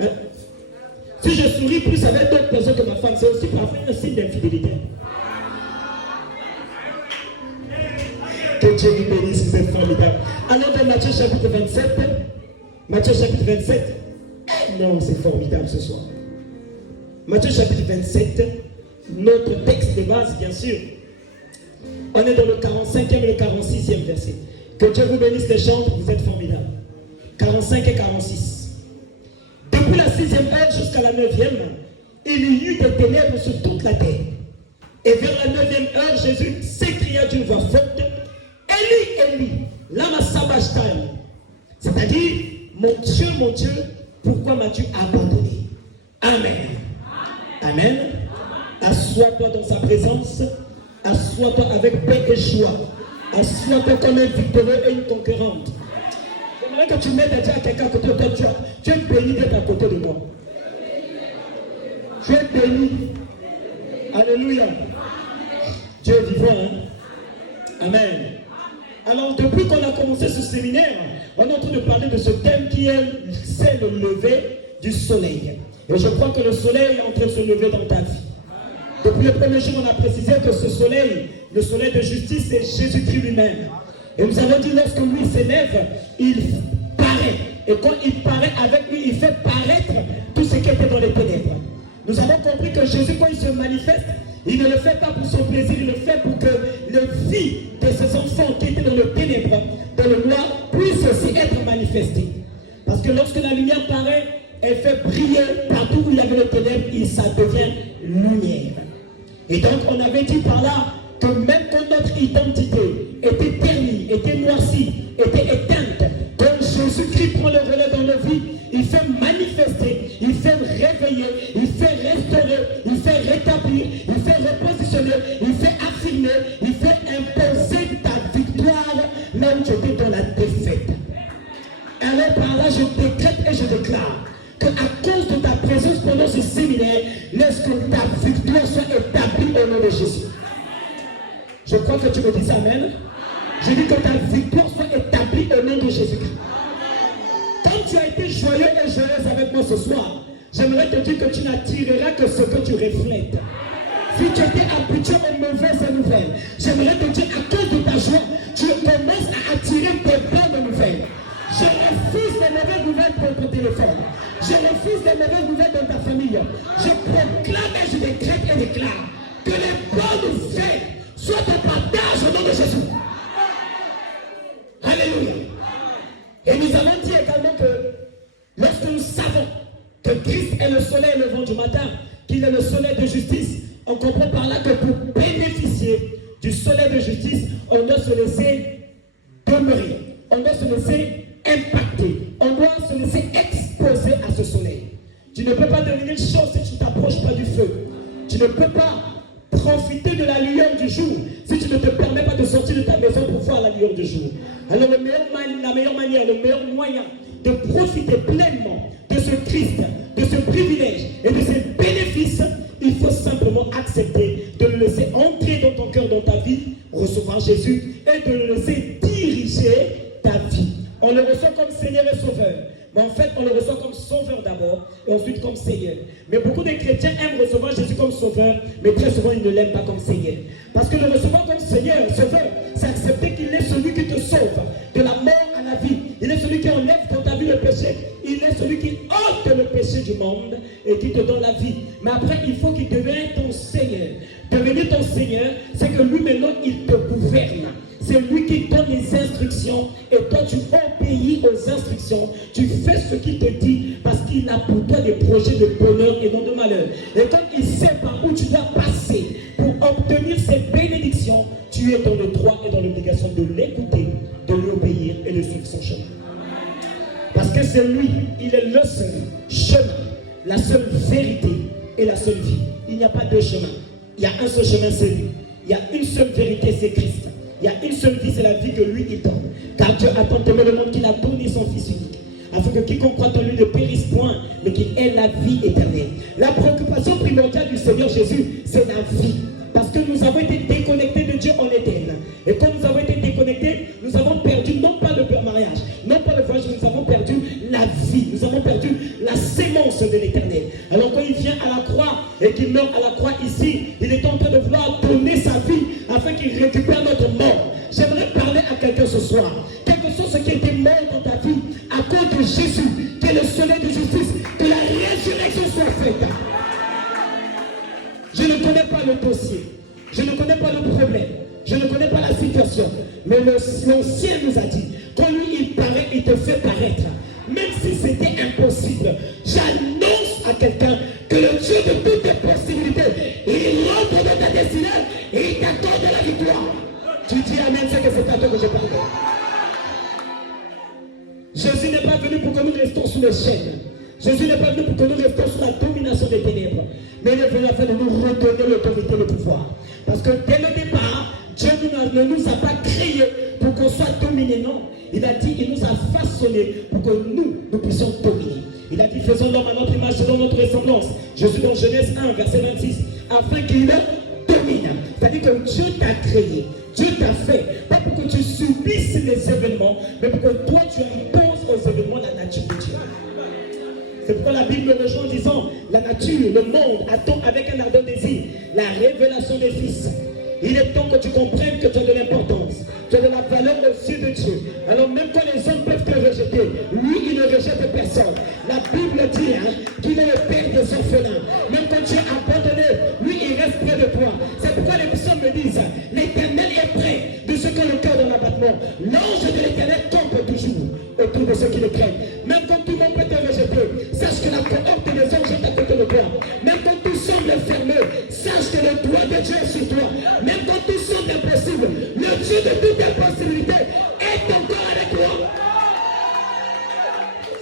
Hein? Si je souris plus avec d'autres personnes que ma femme, c'est aussi parfois un signe d'infidélité. Que Dieu vous bénisse, vous êtes formidable. Allons dans Matthieu chapitre 27. Matthieu chapitre 27. Non, c'est formidable ce soir. Matthieu chapitre 27. Notre texte de base, bien sûr. On est dans le 45e et le 46e verset. Que Dieu vous bénisse les chants, vous êtes formidables. 45 et 46. Depuis la 6e heure jusqu'à la 9e, il y eut des ténèbres sur toute la terre. Et vers la 9e heure, Jésus s'écria d'une voix forte, Eli, Eli, lama sabachthani. C'est-à-dire, mon Dieu, pourquoi m'as-tu abandonné? Amen. Amen. Assois-toi dans sa présence. Assois-toi avec paix et joie. Assois-toi comme un victorieux et une conquérante. J'aimerais que tu m'aides à dire à quelqu'un à côté de toi, tu es béni d'être à côté de moi. Tu es béni. Alléluia. Dieu est vivant. Hein? Amen. Alors, depuis qu'on a commencé ce séminaire, on est en train de parler de ce thème qui est, c'est le lever du soleil. Et je crois que le soleil est en train de se lever dans ta vie. Depuis le premier jour, on a précisé que ce soleil, le soleil de justice, c'est Jésus-Christ lui-même. Et nous avons dit, lorsque lui s'élève, il paraît. Et quand il paraît avec lui, il fait paraître tout ce qui était dans les ténèbres. Nous avons compris que Jésus, quand il se manifeste, il ne le fait pas pour son plaisir, il le fait pour que la vie de ses enfants qui étaient dans le ténèbre, dans le noir, puisse aussi être manifestée. Parce que lorsque la lumière paraît, elle fait briller partout où il y avait le ténèbre, et ça devient lumière. Et donc on avait dit par là que même quand notre identité était ternie, était noircie, était éteinte, quand Jésus-Christ prend le relais dans nos vies, il fait manifester, il fait réveiller, il fait restaurer, il fait rétablir, il fait repositionner, il fait affirmer, il fait imposer ta victoire là où tu étais dans la défaite. Alors par là je décrète et je déclare qu'à cause de ta présence pendant ce séminaire, laisse que ta victoire soit établie au nom de Jésus. Je crois que tu me dis amen. Je dis que ta victoire soit établie au nom de Jésus-Christ. Quand tu as été joyeux et joyeuse avec moi ce soir, j'aimerais te dire que tu n'attireras que ce que tu reflètes. Si tu étais habitué aux mauvaises nouvelles, j'aimerais te dire à cause de ta joie, tu commences à attirer des bonnes nouvelles. Je refuse les mauvaises nouvelles pour ton téléphone. Je refuse les mauvaises nouvelles dans ta famille. Je proclame et je décrète et déclare que les bonnes nouvelles soient ton partage au nom de Jésus. Alléluia. Et nous avons dit également que lorsque nous savons que Christ est le soleil levant du matin, qu'il est le soleil de justice, on comprend par là que pour bénéficier du soleil de justice, on doit se laisser demeurer, on doit se laisser impacter, on doit se laisser exposer à ce soleil. Tu ne peux pas devenir chaud si tu ne t'approches pas du feu. Tu ne peux pas profiter de la lueur du jour si tu ne te permets pas de sortir de ta maison pour voir la lueur du jour. Alors la meilleure manière, le meilleur moyen de profiter pleinement de ce Christ, de ce privilège et de ces bénéfices, il faut simplement accepter de le laisser entrer dans ton cœur, dans ta vie, recevoir Jésus et de le laisser diriger ta vie. On le reçoit comme Seigneur et Sauveur. Mais en fait, on le reçoit comme Sauveur d'abord et ensuite comme Seigneur. Mais beaucoup de chrétiens aiment recevoir Jésus comme Sauveur, mais très souvent ils ne l'aiment pas comme Seigneur. Parce que le recevoir comme Seigneur, Sauveur, c'est accepter qu'il est celui qui te sauve de la mort à la vie. Il est celui qui enlève dans ta vie le péché. Il est celui qui ôte le péché du monde et qui te donne la vie. Mais après, il faut qu'il devienne ton Seigneur. Devenir ton Seigneur, c'est que lui maintenant, il te gouverne. C'est lui qui donne les instructions et toi tu obéis aux instructions. Tu fais ce qu'il te dit parce qu'il a pour toi des projets de bonheur et non de malheur. Et quand il sait par où tu dois passer pour obtenir ces bénédictions, tu es dans le droit et dans l'obligation de l'écouter, de lui obéir et de suivre son chemin. Parce que c'est lui, il est le seul chemin, la seule vérité et la seule vie. Il n'y a pas deux chemins. Il y a un seul chemin, c'est lui. Il y a une seule vérité, c'est Christ. Il y a une seule vie, c'est la vie que lui, il donne. Car Dieu a tant aimé le monde qu'il a donné son Fils unique. Afin que quiconque croit en lui ne périsse point, mais qu'il ait la vie éternelle. La préoccupation primordiale du Seigneur Jésus, c'est la vie. Parce que nous avons été déconnectés de Dieu en Éden. Et quand nous avons été déconnectés, nous avons perdu non pas le mariage, non pas le voyage, nous avons perdu la vie. Nous avons avons perdu la sémence de l'éternel. Alors quand il vient à la croix et qu'il meurt à la croix ici, il est en train de vouloir donner sa vie afin qu'il récupère notre mort. J'aimerais parler à quelqu'un ce soir. Quel que soit ce qui était mort dans ta vie, à cause de Jésus, qui est le soleil de justice, que la résurrection soit faite. Je ne connais pas le dossier, je ne connais pas le problème, je ne connais pas la situation, mais l'ancien nous a dit, quand lui il paraît, il te fait paraître. Même si c'était impossible, j'annonce à quelqu'un que le Dieu de toutes les possibilités, il rentre dans ta destinée et il t'accorde la victoire. Tu dis amen, c'est que c'est à toi que je parle. Jésus n'est pas venu pour que nous restions sous les chaînes. Jésus n'est pas venu pour que nous restions sous la domination des ténèbres. Mais il est venu afin de nous redonner l'autorité et le pouvoir. Parce que dès le départ, Dieu ne nous a pas créés pour qu'on soit dominés, non. Il a dit, il nous a façonnés pour que nous puissions dominer. Il a dit, faisons l'homme à notre image selon notre ressemblance. Jésus dans Genèse 1, verset 26, afin qu'il domine. C'est-à-dire que Dieu t'a créé, Dieu t'a fait, pas pour que tu subisses les événements, mais pour que toi tu imposes aux événements la nature de Dieu. C'est pourquoi la Bible le rejoint en disant, la nature, le monde attend avec un ardent désir la révélation des fils. Il est temps que tu comprennes que tu as de l'importance, tu as de la valeur aux yeux de Dieu. Alors même quand les hommes peuvent te rejeter, lui il ne rejette personne. La Bible dit qu'il est le père des orphelins. Même quand tu es abandonné, lui il reste près de toi. C'est pourquoi les psaumes me disent, l'Éternel est près de ceux qui ont le cœur dans l'abattement. L'ange de l'Éternel tombe toujours autour de ceux qui le craignent. Même quand tout le monde peut te rejeter, sache que la cohorte des anges est à côté de toi. Même quand tout semble fermé, sache que le doigt de Dieu est sur toi. Même quand tout semble impossible, le Dieu de toutes les possibilités est encore avec toi.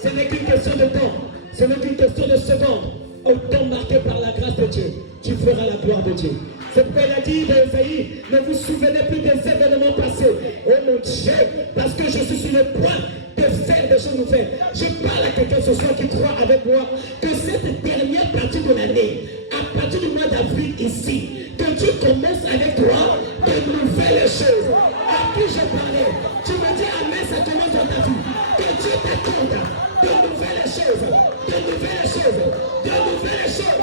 Ce n'est qu'une question de temps, ce n'est qu'une question de secondes. Au temps marqué par la grâce de Dieu, tu feras la gloire de Dieu. C'est pourquoi il a dit dans Isaïe, ne vous souvenez plus des événements passés. Oh mon Dieu, parce que je suis sur le point de faire des choses nouvelles. Je parle à quelqu'un ce soir qui croit avec moi que cette dernière partie de l'année, à partir du mois d'avril ici, que Dieu commence avec toi de nouvelles choses. À qui je parlais, tu me dis amen, ça commence dans ta vie. Que Dieu t'accorde de nouvelles choses, de nouvelles choses, de nouvelles choses.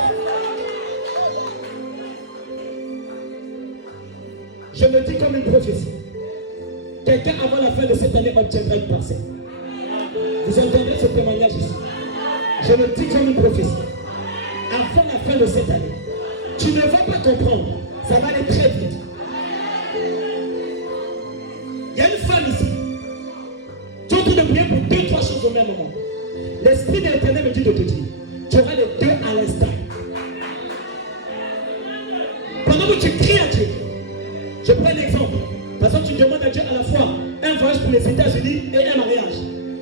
Je me dis comme une prophétie. Quelqu'un avant la fin de cette année obtiendra une parcelle. Vous entendrez ce témoignage ici. Je me dis comme une prophétie. Avant la fin de cette année, tu ne vas pas comprendre. Ça va aller très vite. Il y a une femme ici. Tu es en train de prier pour 2-3 choses au même moment. L'Esprit de l'Éternel me dit de te dire, tu auras les deux à l'instant. Pendant que tu cries à Dieu, je prends un exemple. Par exemple, tu demandes à Dieu à la fois un voyage pour les États-Unis et un mariage.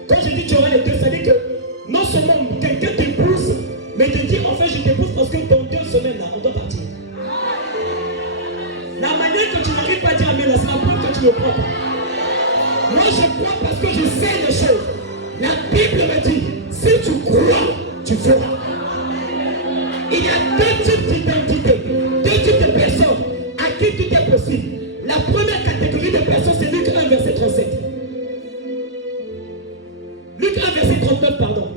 Quand je dis tu auras les deux, ça veut dire que non seulement quelqu'un t'épouse, mais te dit en fait je t'épouse parce que dans 2 semaines là, on doit partir. La manière que tu n'arrives pas à dire amen là, c'est la preuve que tu ne crois pas. Moi je crois parce que je sais les choses. La Bible me dit, si tu crois, tu feras. Il y a 2 types d'identité, 2 types de personnes à qui tout est possible. La première catégorie de personnes, c'est Luc 1, verset 37. Luc 1, verset 39, pardon.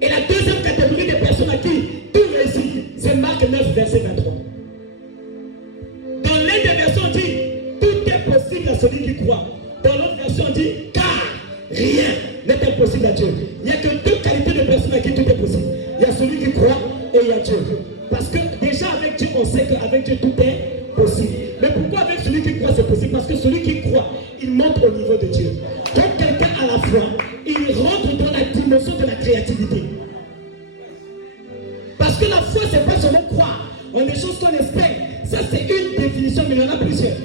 Et la deuxième catégorie de personnes à qui tout réussit, c'est Marc 9, verset 23. Dans l'une des versions, on dit, tout est possible à celui qui croit. Dans l'autre version, on dit, car rien n'est impossible à Dieu. Il n'y a que 2 qualités de personnes à qui tout est possible. Il y a celui qui croit et il y a Dieu. Parce que déjà avec Dieu, on sait qu'avec Dieu, tout est possible. Mais pourquoi avec celui qui croit, c'est possible? Parce que celui qui croit, il monte au niveau de Dieu. Quand quelqu'un a la foi, il rentre dans la dimension de la créativité. Parce que la foi, c'est pas seulement croire en des choses qu'on espère. Ça, c'est une définition, mais il y en a plusieurs.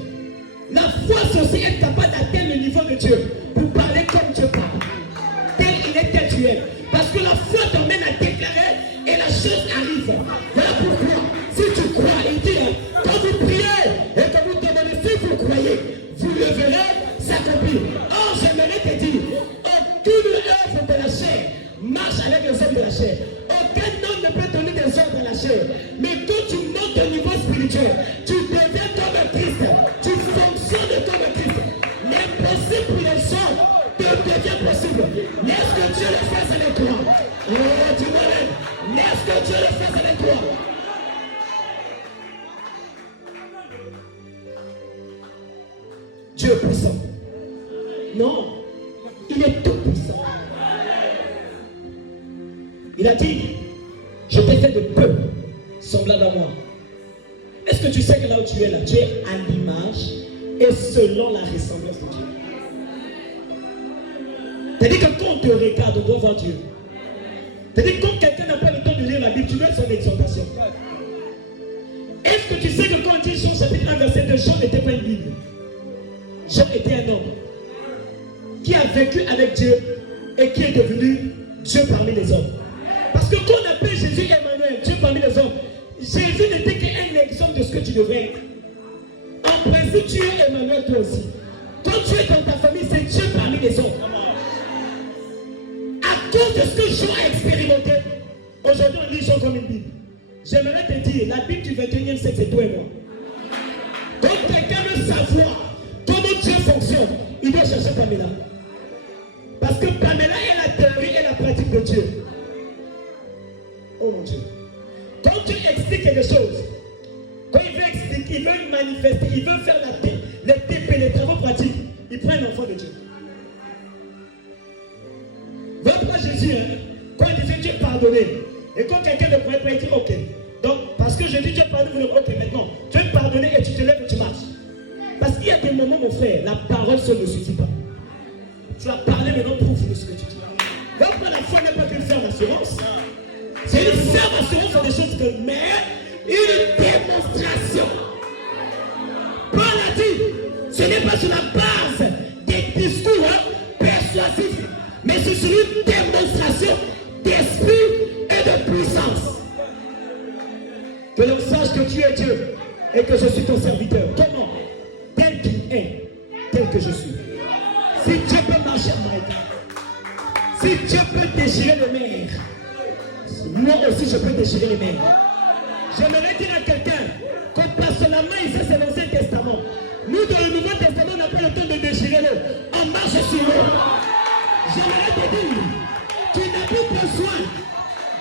La foi, c'est aussi être capable d'atteindre le niveau de Dieu pour parler comme Dieu parle. Tel il est, tel tu es. Parce que la foi t'emmène à déclarer et la chose arrive. Voilà pourquoi, si tu crois, il dit, quand vous priez et que vous demandez si vous croyez, vous le verrez s'accomplir. Or, j'aimerais te dire, aucune œuvre de la chair marche avec les hommes de la chair. Aucun homme ne peut donner des ordres à la chair. Mais quand tu montes au niveau spirituel, tu deviens comme Christ. Tu fonctionnes comme Christ. L'impossible pour les hommes te devient possible. Laisse que Dieu le fasse avec toi. Oh, que Dieu le fasse avec toi. Dieu est puissant. Non, il est tout puissant. Il a dit, je t'ai fait de peu semblable à moi. Est-ce que tu sais que là où tu es là, tu es à l'image et selon la ressemblance de Dieu? C'est-à-dire que quand on te regarde, on doit voir Dieu. C'est-à-dire que quand quelqu'un n'a pas le temps de lire la Bible, tu dois son exhortation. Est-ce que tu sais que quand on dit Jean chapitre 1 verset 2, Jean n'était pas une Bible. Jean était un homme qui a vécu avec Dieu et qui est devenu Dieu parmi les hommes. Parce que quand on appelle Jésus Emmanuel, Dieu parmi les hommes, Jésus n'était qu'un exemple de ce que tu devrais être. En principe, tu es Emmanuel toi aussi. Quand tu es dans ta famille, c'est Dieu parmi les hommes. À cause de ce que Jean a expérimenté, aujourd'hui on lit Jean comme une Bible. J'aimerais te dire, la Bible du 21e siècle, c'est toi et moi. Quand quelqu'un veut savoir comment Dieu fonctionne, il doit chercher Pamela. Parce que Pamela est la théorie et la pratique de Dieu. Oh mon Dieu. Quand tu expliques quelque chose, quand il veut expliquer, il veut manifester, il veut faire les TP, les travaux pratiques, il prend un enfant de Dieu. Votre Jésus, quand il disait Dieu pardonné, et quand quelqu'un ne pourrait pas, il dit ok. Donc, parce que je dis Dieu pardonne, vous dites ok, maintenant, tu es pardonné et tu te lèves et tu marches. Parce qu'il y a des moments, mon frère, la parole seule ne suffit pas. Tu as parlé, maintenant prouve-nous ce que tu dis. Votre la foi n'est pas qu'une ferme assurance. C'est une ferme assurance sur des choses que, mais une démonstration. Paul a dit, ce n'est pas sur la base des discours persuasifs, mais c'est sur une démonstration d'esprit et de puissance. Que l'on sache que tu es Dieu et que je suis ton serviteur. Comment? Tel qu'il est, tel que je suis. Si Dieu peut marcher en maître, si Dieu peut déchirer les mers, moi aussi je peux déchirer les mers. J'aimerais dire à quelqu'un que personnellement ici c'est l'Ancien Testament. Nous dans le Nouveau Testament on n'a pas le temps de déchirer l'eau. On marche sur l'eau. J'aimerais te dire, tu n'as plus besoin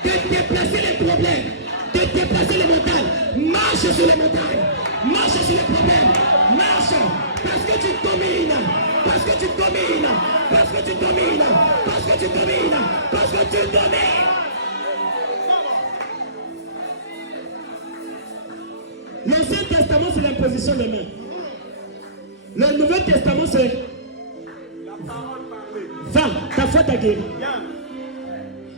de déplacer les problèmes, de déplacer les montagnes. Marche sur les montagnes, marche sur les problèmes, marche parce que tu domines, parce que tu domines, parce que tu domines, parce que tu domines, parce que tu domines. L'Ancien Testament, c'est l'imposition des mains. Le Nouveau Testament, c'est va, ta foi t'a guéri.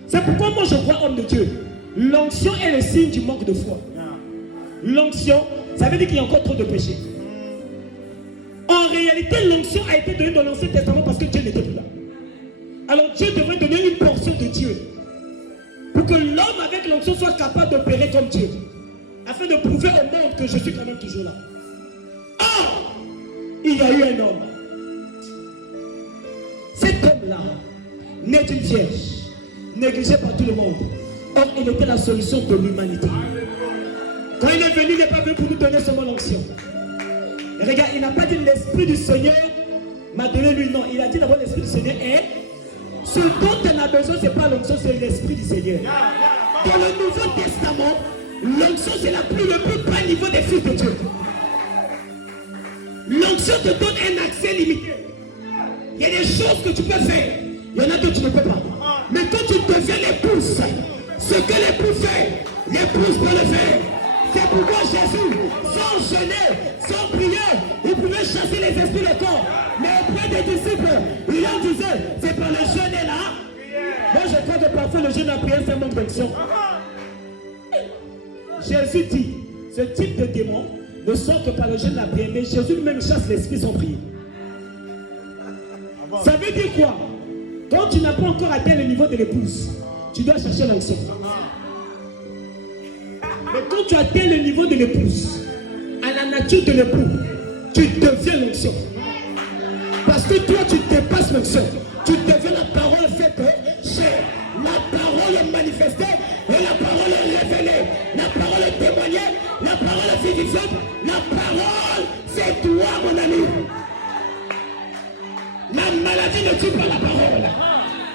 C'est pourquoi moi je crois homme de Dieu. L'onction est le signe du manque de foi. L'onction, ça veut dire qu'il y a encore trop de péché. En réalité, l'onction a été donnée dans l'Ancien Testament parce que Dieu n'était plus là. Alors Dieu devrait donner une portion de Dieu pour que l'homme avec l'onction soit capable d'opérer comme Dieu, afin de prouver au monde que je suis quand même toujours là. Or, il y a eu un homme. Cet homme-là, né d'une vierge, négligé par tout le monde. Or, il était la solution de l'humanité. Quand il est venu, il n'est pas venu pour nous donner seulement l'onction. Regarde, il n'a pas dit l'Esprit du Seigneur m'a donné lui, non. Il a dit d'abord l'Esprit du Seigneur est. Ce dont on a besoin, ce n'est pas l'onction, c'est l'Esprit du Seigneur. Dans le Nouveau Testament, l'onction c'est le plus bas niveau des fils de Dieu. L'onction te donne un accès limité. Il y a des choses que tu peux faire, il y en a d'autres que tu ne peux pas. Mais quand tu deviens l'épouse, ce que l'époux fait, l'épouse peut le faire. C'est pourquoi Jésus, sans jeûner, sans prier, il pouvait chasser les esprits du corps. Mais auprès des disciples, il leur disait, c'est par le jeûne et là. Moi je crois que parfois le jeûne et la prière c'est un manque d'action. Jésus dit, ce type de démon ne sort que par le jeûne et la prière, mais Jésus lui-même chasse l'esprit sans prier. Ça veut dire quoi? Quand tu n'as pas encore atteint le niveau de l'épouse, tu dois chercher l'onction. Mais quand tu atteins le niveau de l'épouse, à la nature de l'époux, tu deviens l'onction. Parce que toi, tu dépasses l'onction. Tu deviens la parole faite, chair, la parole manifestée et la parole révélée, la parole témoignée, la parole vivifiante. La parole, c'est toi, mon ami. La maladie ne tue pas la parole.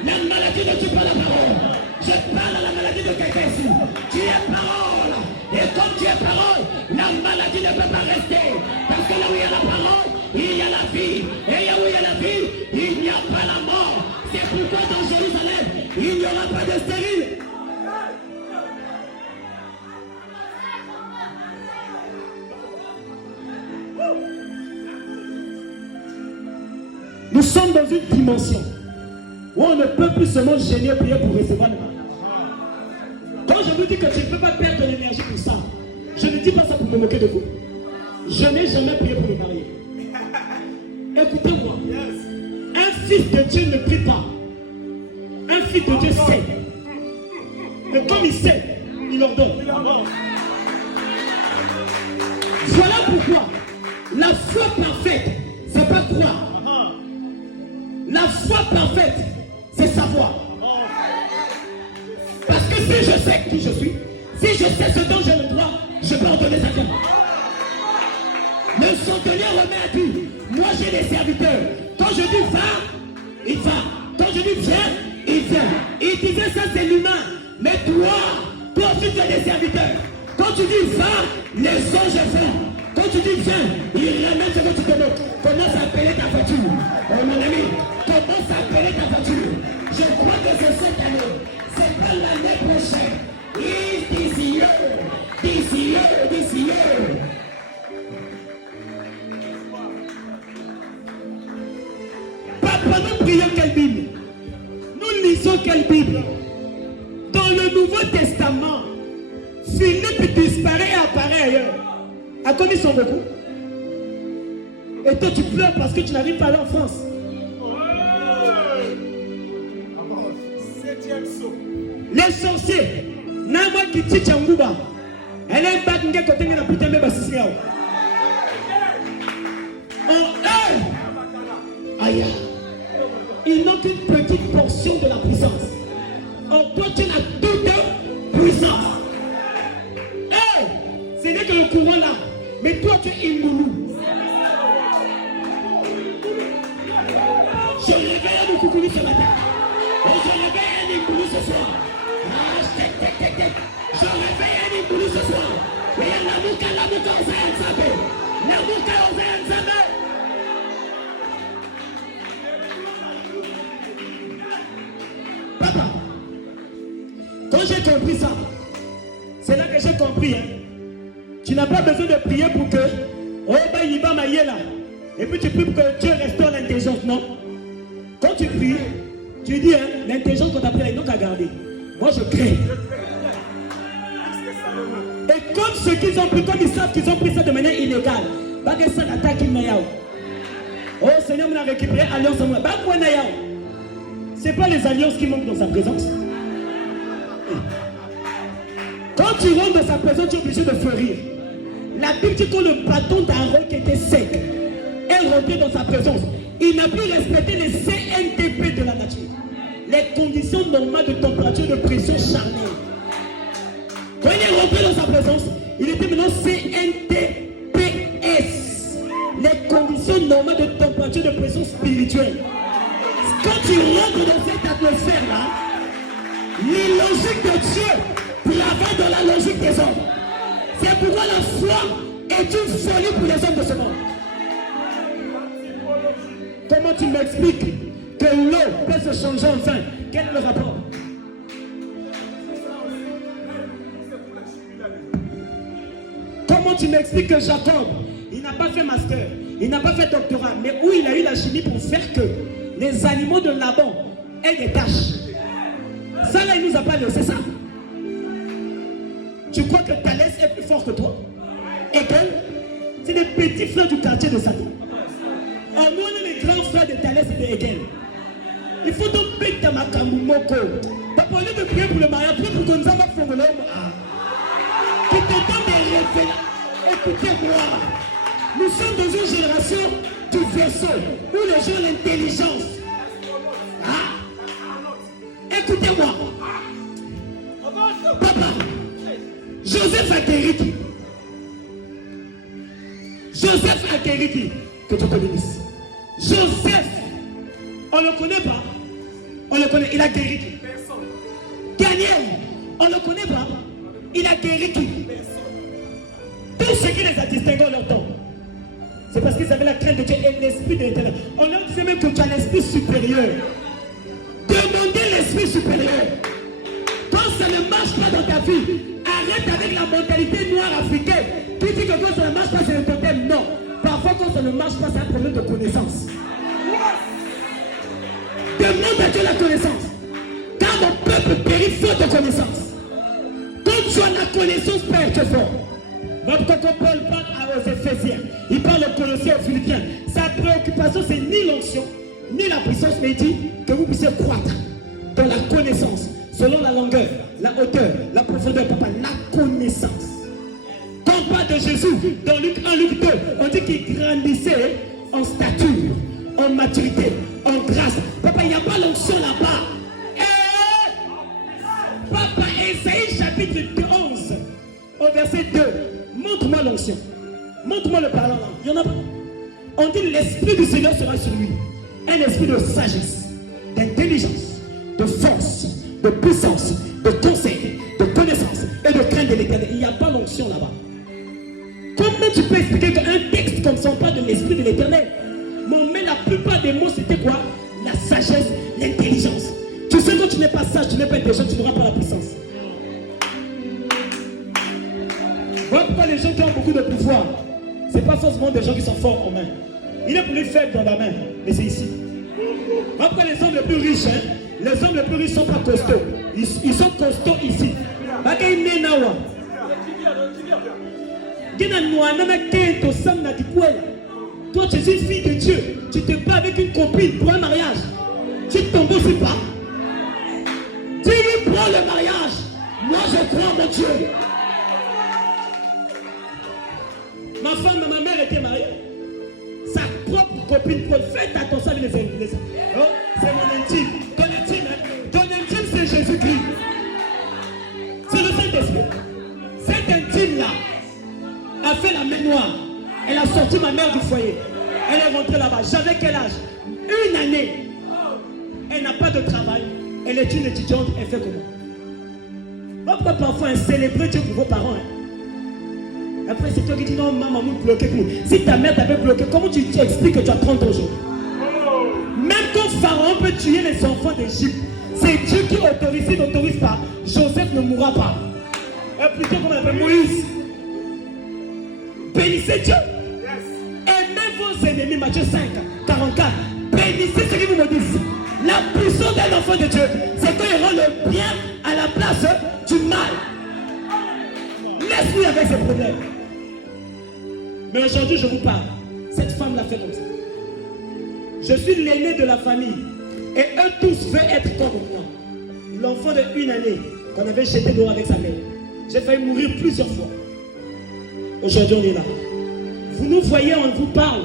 La maladie ne tue pas la parole. Je parle à la maladie. maladie de quelqu'un ici. Tu es parole. Et comme tu es parole, la maladie ne peut pas rester. Parce que là où il y a la parole, il y a la vie. Et là où il y a la vie, il n'y a pas la mort. C'est pourquoi dans Jérusalem, il n'y aura pas de stérile. Nous sommes dans une dimension où on ne peut plus seulement gêner et prier pour recevoir le mariage. Quand je vous dis que je ne peux pas perdre de l'énergie pour ça, je ne dis pas ça pour me moquer de vous. Je n'ai jamais prié pour me marier. Écoutez-moi. Un fils de Dieu ne prie pas. Un fils de Dieu sait. Mais comme il sait, il ordonne. Voilà pourquoi la foi parfaite, c'est pas croire. La foi parfaite, c'est savoir. Parce que si je sais qui je suis, si je sais ce dont j'ai le droit, je peux ordonner ça clairement. Le centenier remet à dire, moi j'ai des serviteurs. Quand je dis va, il va. Quand je dis viens, il vient. Il disait ça c'est l'humain. Mais toi aussi tu as des serviteurs. Quand tu dis va, les anges font. Quand tu dis viens, il ramène ce que tu te donnes. Comment s'appeler ta voiture? Oh mon ami, comment s'appeler ta voiture? Je crois que c'est cette année. C'est pas l'année prochaine. D'ici d'ici. Papa, nous prions quelle Bible? Nous lisons quelle Bible? Dans le Nouveau Testament, Philippe disparaît et apparaît ailleurs. À combien ils sont beaucoup? Et toi tu pleures parce que tu n'arrives pas à aller en France. Les sorciers, Nama Kiti Changouba, elle est back n'gé côté n'gé na putain mais basisi yao. En eux, aïe, ils n'ont qu'une petite portion de la puissance. En toi tu as toute puissance. Ce n'est que le courant là, mais toi tu es immoulou. Je réveille un coucou ce matin. Je réveille un immoulou ce soir. Je réveille un immoulou ce soir. Et la mouka on s'est ensemble. La mouka on s'est ensemble. Papa, quand j'ai compris ça, c'est là que j'ai compris. Tu n'as pas besoin de prier pour que oh bah il va mailler là. Et puis tu pries pour que Dieu restaure l'intelligence. Non. Quand tu pries, tu dis l'intelligence qu'on t'appelle, ils n'ont qu'à garder. Moi je crée. Et comme ceux qu'ils ont pris, comme ils savent qu'ils ont pris ça de manière illégale, pas que ça n'attaque une naïa. Oh Seigneur, on a récupéré alliance en moi. Bah quoi naïa? C'est pas les alliances qui manquent dans sa présence. Quand tu rentres dans sa présence, tu es obligé de fleurir. La Bible dit que le bâton d'Aaron qui était sec est rentré dans sa présence. Il n'a plus respecté les CNTP de la nature. Les conditions normales de température de pression charnelle. Quand il est rentré dans sa présence, il était maintenant CNTPS. Les conditions normales de température de pression spirituelle. Quand tu rentres dans cette atmosphère-là, l'illogique de Dieu travaille dans la logique des hommes. C'est pourquoi la foi est une folie pour les hommes de ce monde. Comment tu m'expliques que l'eau peut se changer en vin? Quel est le rapport? Comment tu m'expliques que Jacob, il n'a pas fait master, il n'a pas fait doctorat, mais où il a eu la chimie pour faire que les animaux de Laban aient des taches? Ça là, il nous a pas laissé ça. Tu crois que Thalès est plus fort que toi? Et que c'est des petits frères du quartier de Satan. Oh, nous, on est les grands frères de Thalès et de Hegel. Il faut donc payer ta makamumoko. Papa, au lieu de prier pour le mariage, prie pour que nous avons fait l'homme. Qui te donne des révélations. Écoutez-moi. Nous sommes dans une génération du vaisseau où les gens ont l'intelligence. Écoutez-moi. Papa, Joseph Akeriki. Joseph Akeriki, que tu connais. Joseph, on ne le connaît pas. On le connaît, il a guéri. Daniel, On ne le connaît pas. Il a guéri qui? Tout ce qui les a distingués en leur temps. C'est parce qu'ils avaient la crainte de Dieu et l'esprit de l'Éternel. On leur disait même que tu as l'esprit supérieur. Demandez l'esprit supérieur. Quand ça ne marche pas dans ta vie, arrête avec la mentalité noire africaine. Qui dit que quand ça ne marche pas, c'est le totem. Non. Parfois, quand ça ne marche pas, c'est un problème de connaissance. Demande à Dieu la connaissance. Car mon peuple périt faute de connaissance. Quand tu as la connaissance, Père, tu es fort. Quand Paul parle aux Éphésiens, il parle aux Colossiens, aux Philippiens. Sa préoccupation, c'est ni l'onction, ni la puissance, mais il dit que vous puissiez croître dans la connaissance, selon la longueur, la hauteur, la profondeur, papa, la connaissance. Quand on parle de Jésus, dans Luc 1, Luc 2, on dit qu'il grandissait en stature, en maturité, en grâce. Papa, il n'y a pas l'onction là-bas. Papa, Ésaïe chapitre 11, au verset 2. Montre-moi l'onction. Montre-moi le parlant là. Il n'y en a pas. On dit l'esprit du Seigneur sera sur lui. Un esprit de sagesse, d'intelligence, de force, de puissance, de conseil, de connaissance et de crainte de l'Éternel. Il n'y a pas l'onction là-bas. Comment tu peux expliquer qu'un texte comme ça parle de l'esprit de l'Éternel? Mais la plupart des mots c'était quoi? La sagesse, l'intelligence. Tu sais que tu n'es pas sage, tu n'es pas intelligent, tu n'auras pas la puissance. Voilà pourquoi les gens qui ont beaucoup de pouvoir, ce n'est pas forcément des gens qui sont forts en main. Il est plus faible dans la main, mais c'est ici. Voilà pourquoi les hommes les plus riches, les hommes les plus riches ne sont pas costauds. Ils sont costauds ici. Toi, tu es une fille de Dieu. Tu te bats avec une copine pour un mariage. Tu ne tombes aussi pas. Tu lui prends le mariage. Moi, je crois en mon Dieu. Ma femme, ma mère était mariée. Sa propre copine, faites attention avec les invités. Oh, c'est mon intime. Ton intime, c'est Jésus-Christ. C'est le Saint-Esprit. Cet intime-là a fait la main noire. Elle a sorti ma mère du foyer. Elle est rentrée là-bas. J'avais quel âge? Une année. Elle n'a pas de travail. Elle est une étudiante. Elle fait comment? Pourquoi parfois célébrer Dieu pour vos parents? Après, c'est toi qui dis non, maman, vous bloquez pour nous. Si ta mère t'avait bloqué, comment tu expliques que tu as 30 ans aujourd'hui? Même quand Pharaon peut tuer les enfants d'Égypte, c'est Dieu qui autorise. S'il n'autorise pas, Joseph ne mourra pas. Et plutôt, comme on appelle Moïse. Bénissez Dieu. Aimez vos ennemis, Matthieu 5, 44. Bénissez ceux qui vous maudissent. La puissance d'un enfant de Dieu, c'est quand il rend le bien à la place du mal. Laisse-lui avec ses problèmes. Mais aujourd'hui, je vous parle. Cette femme l'a fait comme ça. Je suis l'aîné de la famille. Et eux tous veulent être comme moi. L'enfant de 1 année qu'on avait jeté dehors avec sa mère. J'ai failli mourir plusieurs fois. Aujourd'hui, on est là. Vous nous voyez, on vous parle.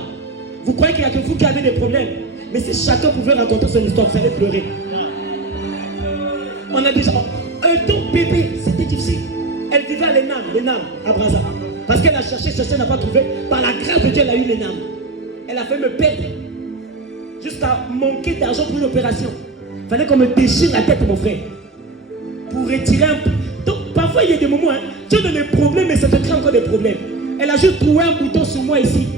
Vous croyez qu'il n'y a que vous qui avez des problèmes. Mais si chacun pouvait raconter son histoire, vous allez pleurer. On a déjà... Un temps bébé, c'était difficile. Elle vivait à l'ENAM, à Brazza. Parce qu'elle a cherché, elle n'a pas trouvé. Par la grâce de Dieu, elle a eu l'ENAM. Elle a fait me perdre. Jusqu'à manquer d'argent pour une opération. Il fallait qu'on me déchire la tête, mon frère. Pour retirer un peu. Donc, parfois, il y a des moments, tu as des problèmes, mais ça te crée encore des problèmes. Elle a juste trouvé un bouton sur moi ici.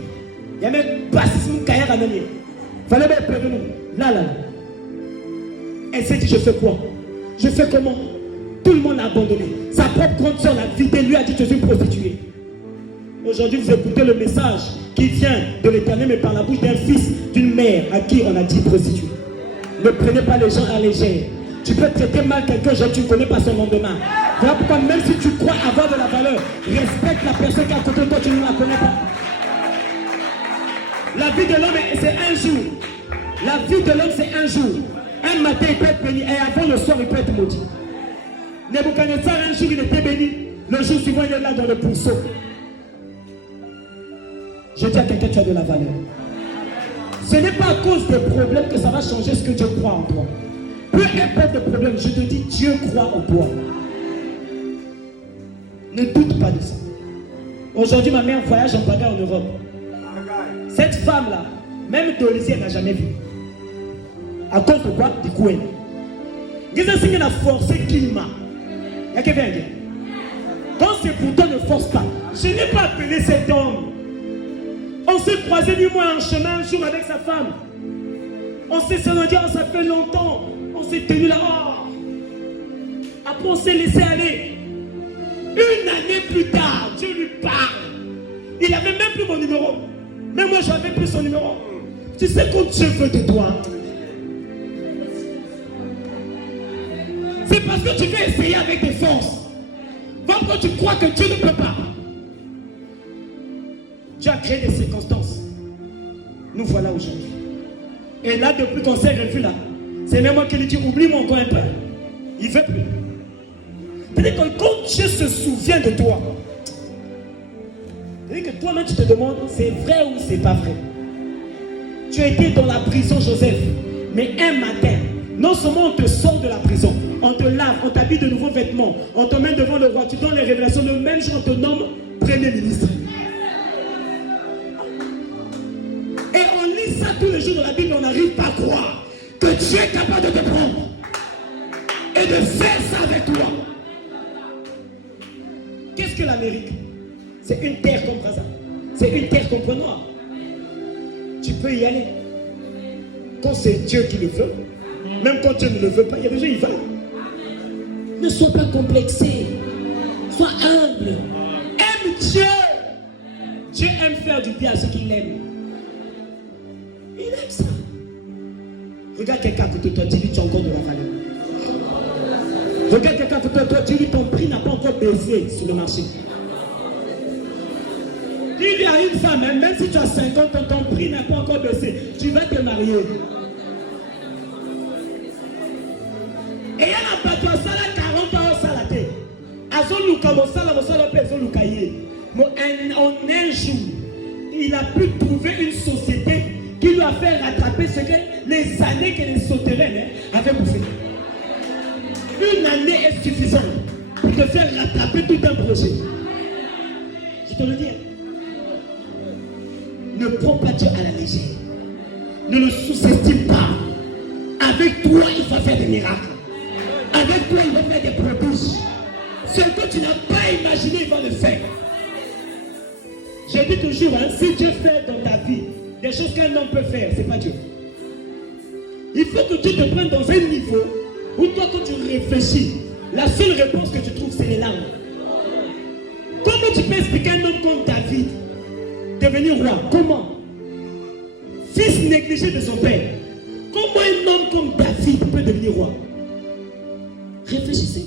Il y a même pas une carrière à mener. Il fallait me perdre nous. Là. Elle s'est dit, je fais quoi? Je fais comment? Tout le monde a abandonné. Sa propre grande soeur l'a vidé, lui a dit, je suis une prostituée. Aujourd'hui, vous écoutez le message qui vient de l'Éternel, mais par la bouche d'un fils, d'une mère à qui on a dit prostituée. Ne prenez pas les gens à légère. Tu peux traiter mal quelqu'un, tu ne connais pas son lendemain. Voilà pourquoi même si tu crois avoir de la valeur, respecte la personne qui est à côté de toi, tu ne la connais pas. La vie de l'homme, c'est un jour. La vie de l'homme, c'est un jour. Un matin, il peut être béni, et avant le soir, il peut être maudit. Nebuchadnezzar, un jour, il était béni. Le jour suivant, il est là dans le pourceau. Je dis à quelqu'un, tu as de la valeur. Ce n'est pas à cause des problèmes que ça va changer ce que Dieu croit en toi. Peu importe le problème, je te dis, Dieu croit en toi. Ne doute pas de ça. Aujourd'hui, ma mère voyage en bagarre en Europe. Cette femme-là, même Dolizé, elle n'a jamais vu. À cause de quoi? Du Couen. Ils ont signé la force qu'il m'a. Il y a quelqu'un qui. Quand c'est pour toi, ne force pas. Je n'ai pas appelé cet homme. On s'est croisé lui moi en chemin un jour avec sa femme. On s'est dit, oh, ça fait longtemps. On s'est tenu là. Oh. Après, on s'est laissé aller. Une année plus tard, Dieu lui parle. Il n'avait même plus mon numéro. Même moi, je n'avais plus son numéro. Tu sais quand Dieu veut de toi. C'est parce que tu veux essayer avec des forces. Quand tu crois que Dieu ne peut pas. Dieu a créé des circonstances. Nous voilà aujourd'hui. Et là, depuis qu'on s'est revus là, c'est même moi qui lui dis, oublie-moi encore un peu. Il ne veut plus. C'est-à-dire que quand Dieu se souvient de toi, c'est-à-dire que toi-même tu te demandes, c'est vrai ou c'est pas vrai. Tu as été dans la prison, Joseph. Mais un matin, non seulement on te sort de la prison, on te lave, on t'habille de nouveaux vêtements, on te met devant le roi, tu donnes les révélations, le même jour on te nomme Premier ministre. Et on lit ça tous les jours dans la Bible, on n'arrive pas à croire que Dieu est capable de te prendre et de faire ça avec toi. Qu'est-ce que l'Amérique? C'est une terre comme Brazza. C'est une terre comme Point Noir. Tu peux y aller. Quand c'est Dieu qui le veut, même quand Dieu ne le veut pas, il y a des gens qui y vont. Ne sois pas complexé. Sois humble. Aime Dieu. Dieu aime faire du bien à ceux qui l'aiment. Il aime ça. Regarde quelqu'un à côté de toi, dis-lui tu as encore de la valeur. Regarde quelqu'un à côté de toi, dis-lui ton prix n'a pas encore baissé sur le marché. Dis-lui à une femme, même si tu as 50 ans, ton prix n'a pas encore baissé. Tu vas te marier. Et il y a un bateau à ça, 40 ans, ça la tête. Azon Luka, mon salaire, en un jour, il a pu trouver une société qui lui a fait rattraper ce que les années que les sauterelles avaient bouffé. Une année est suffisante pour te faire rattraper tout un projet. Je te le dis. Ne prends pas Dieu à la légère. Ne le sous-estime pas. Avec toi, il va faire des miracles. Avec toi, il va faire des prodiges. Ce que tu n'as pas imaginé, il va le faire. Je dis toujours, hein, si Dieu fait dans ta vie des choses qu'un homme peut faire, ce n'est pas Dieu. Il faut que Dieu te prenne dans un niveau où toi, quand tu réfléchis, la seule réponse que tu trouves, c'est les larmes. Comment tu peux expliquer un homme comme David devenir roi? Comment? Fils négligé de son père. Comment un homme comme David peut devenir roi? Réfléchissez.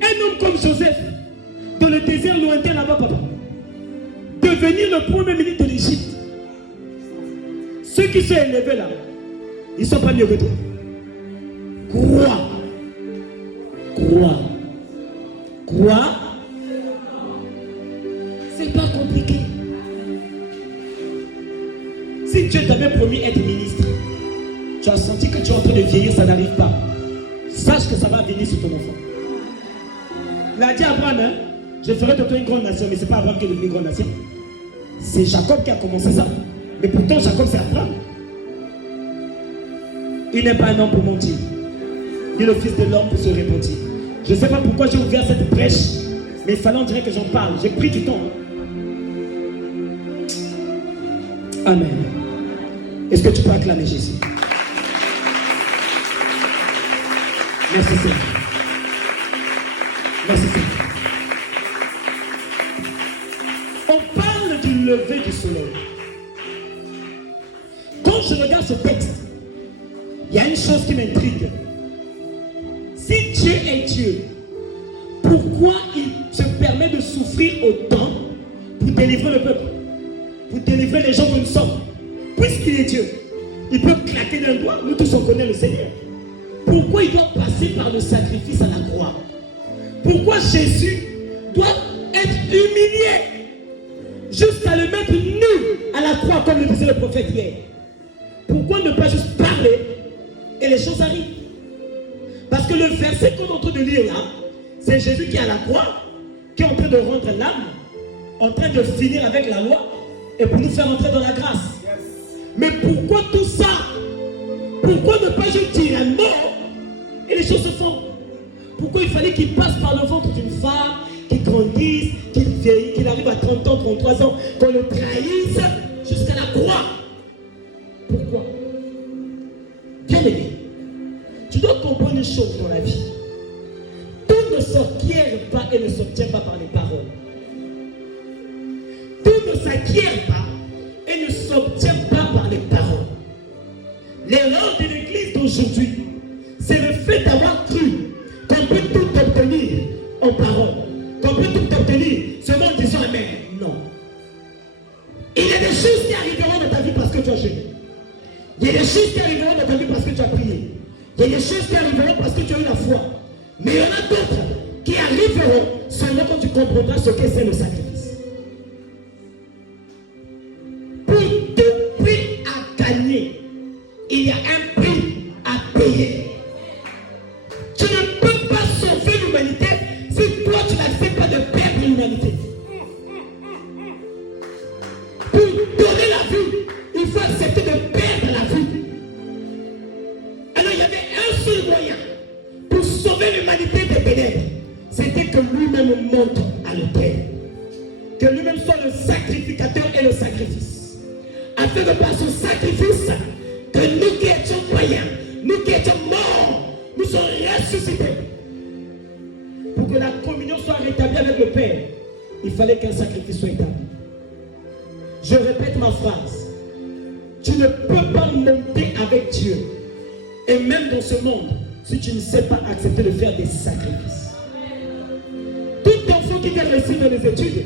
Un homme comme Joseph, dans le désert lointain là-bas, papa, devenir le premier ministre de l'Égypte. Ceux qui sont élevés là, ils ne sont pas mieux que toi. Crois. Crois. Crois. C'est pas compliqué. Si Dieu t'avait promis être ministre, tu as senti que tu es en train de vieillir, ça n'arrive pas. Sache que ça va venir sur ton enfant. Il a dit à Abraham, hein, je ferai de toi une grande nation, mais ce n'est pas Abraham qui est devenu une grande nation. C'est Jacob qui a commencé ça. Mais pourtant, Jacob, c'est Abraham. Il n'est pas un homme pour mentir. Il est le fils de l'homme pour se repentir. Je ne sais pas pourquoi j'ai ouvert cette brèche, mais il fallait, on dirait que j'en parle. J'ai pris du temps. Amen. Est-ce que tu peux acclamer Jésus? Merci Seigneur. Merci Seigneur. On parle du lever du soleil. Quand je regarde ce texte, il y a une chose qui m'intrigue. Si Dieu est Dieu, pourquoi il se permet de souffrir autant pour délivrer le peuple, pour délivrer les gens que nous sommes? Puisqu'il est Dieu, il peut claquer d'un doigt, nous tous on connaît le Seigneur. Pourquoi il doit passer par le sacrifice à la croix? Pourquoi Jésus doit être humilié jusqu'à le mettre nu à la croix comme le disait le prophète hier? Pourquoi ne pas juste parler et les choses arrivent? Parce que le verset qu'on est en train de lire là, c'est Jésus qui est à la croix, qui est en train de rendre l'âme, en train de finir avec la loi et pour nous faire entrer dans la grâce. Mais pourquoi tout ça? Pourquoi ne pas juste dire un mot et les choses se font? Pourquoi il fallait qu'il passe par le ventre d'une femme, qu'il grandisse, qu'il vieillisse, qu'il arrive à 30 ans, 33 ans, qu'on le trahisse jusqu'à la croix? Pourquoi? Bien aimé, tu dois comprendre une chose dans la vie. Tout ne s'acquiert pas et ne s'obtient pas par les paroles. Tout ne s'acquiert pas et ne s'obtient pas par les paroles. L'erreur de l'église d'aujourd'hui, c'est le fait d'avoir cru qu'on peut tout obtenir en parole, qu'on peut tout obtenir seulement en disant Amen. Non. Il y a des choses qui arriveront dans ta vie parce que tu as jeûné. Il y a des choses qui arriveront dans ta vie parce que tu as prié. Il y a des choses qui arriveront parce que tu as eu la foi. Mais il y en a d'autres qui arriveront seulement quand tu comprendras ce que c'est le sacrifice. Pour tout prix à gagner, il y a un prix à payer. Tu ne peux pas sauver l'humanité si toi tu n'acceptes pas de perdre l'humanité. Pour donner la vie, il faut accepter de perdre la vie. Alors il y avait un seul moyen pour sauver l'humanité des ténèbres. C'était que lui-même monte à l'autel. Que lui-même soit le sacrificateur et le sacrifice. Afin que par son sacrifice, que nous qui étions païens, nous qui étions morts, nous sommes ressuscités. Pour que la communion soit rétablie avec le Père, il fallait qu'un sacrifice soit établi. Je répète ma phrase. Tu ne peux pas monter avec Dieu. Et même dans ce monde, si tu ne sais pas accepter de faire des sacrifices. Tout enfant qui vient réussir dans les études,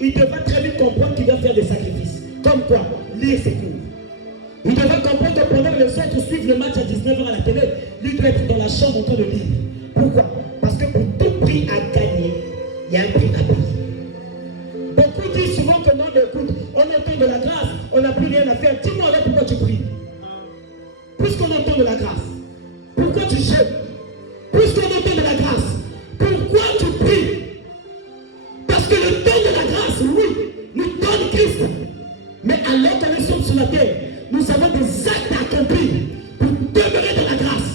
il devra très vite comprendre qu'il doit faire des sacrifices. Comme quoi? Lire ses cours. Il devra comprendre que pendant que les autres suivent le match à 19h à la télé, lui doit être dans la chambre en train de lire. Pourquoi? Parce que pour tout prix à gagner, il y a un prix à payer. Beaucoup disent souvent que non, mais écoute, on entend de la grâce, on n'a plus rien à faire. Dis-moi alors pourquoi tu pries. Puisqu'on entend de la grâce, pourquoi tu jeûnes? Puisqu'on entend de la grâce, pourquoi tu pries? Parce que le don de la grâce, oui, nous donne Christ. Mais alors que nous sommes sur la terre, nous avons des actes à accomplir pour demeurer dans la grâce.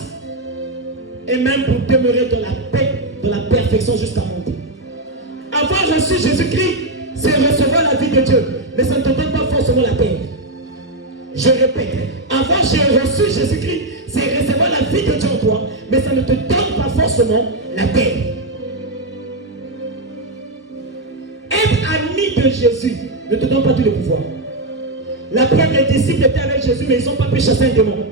Et même pour demeurer dans la paix, dans la perfection jusqu'à monter. Avoir reçu Jésus-Christ, c'est recevoir la vie de Dieu. Mais ça ne te donne pas forcément la paix. Je répète, avoir reçu Jésus-Christ, c'est recevoir la vie de Dieu en toi. Mais ça ne te donne pas forcément la paix. Être ami de Jésus ne te donne pas tout le pouvoir. La preuve, les disciples étaient avec Jésus, mais ils n'ont pas pu chasser un démon.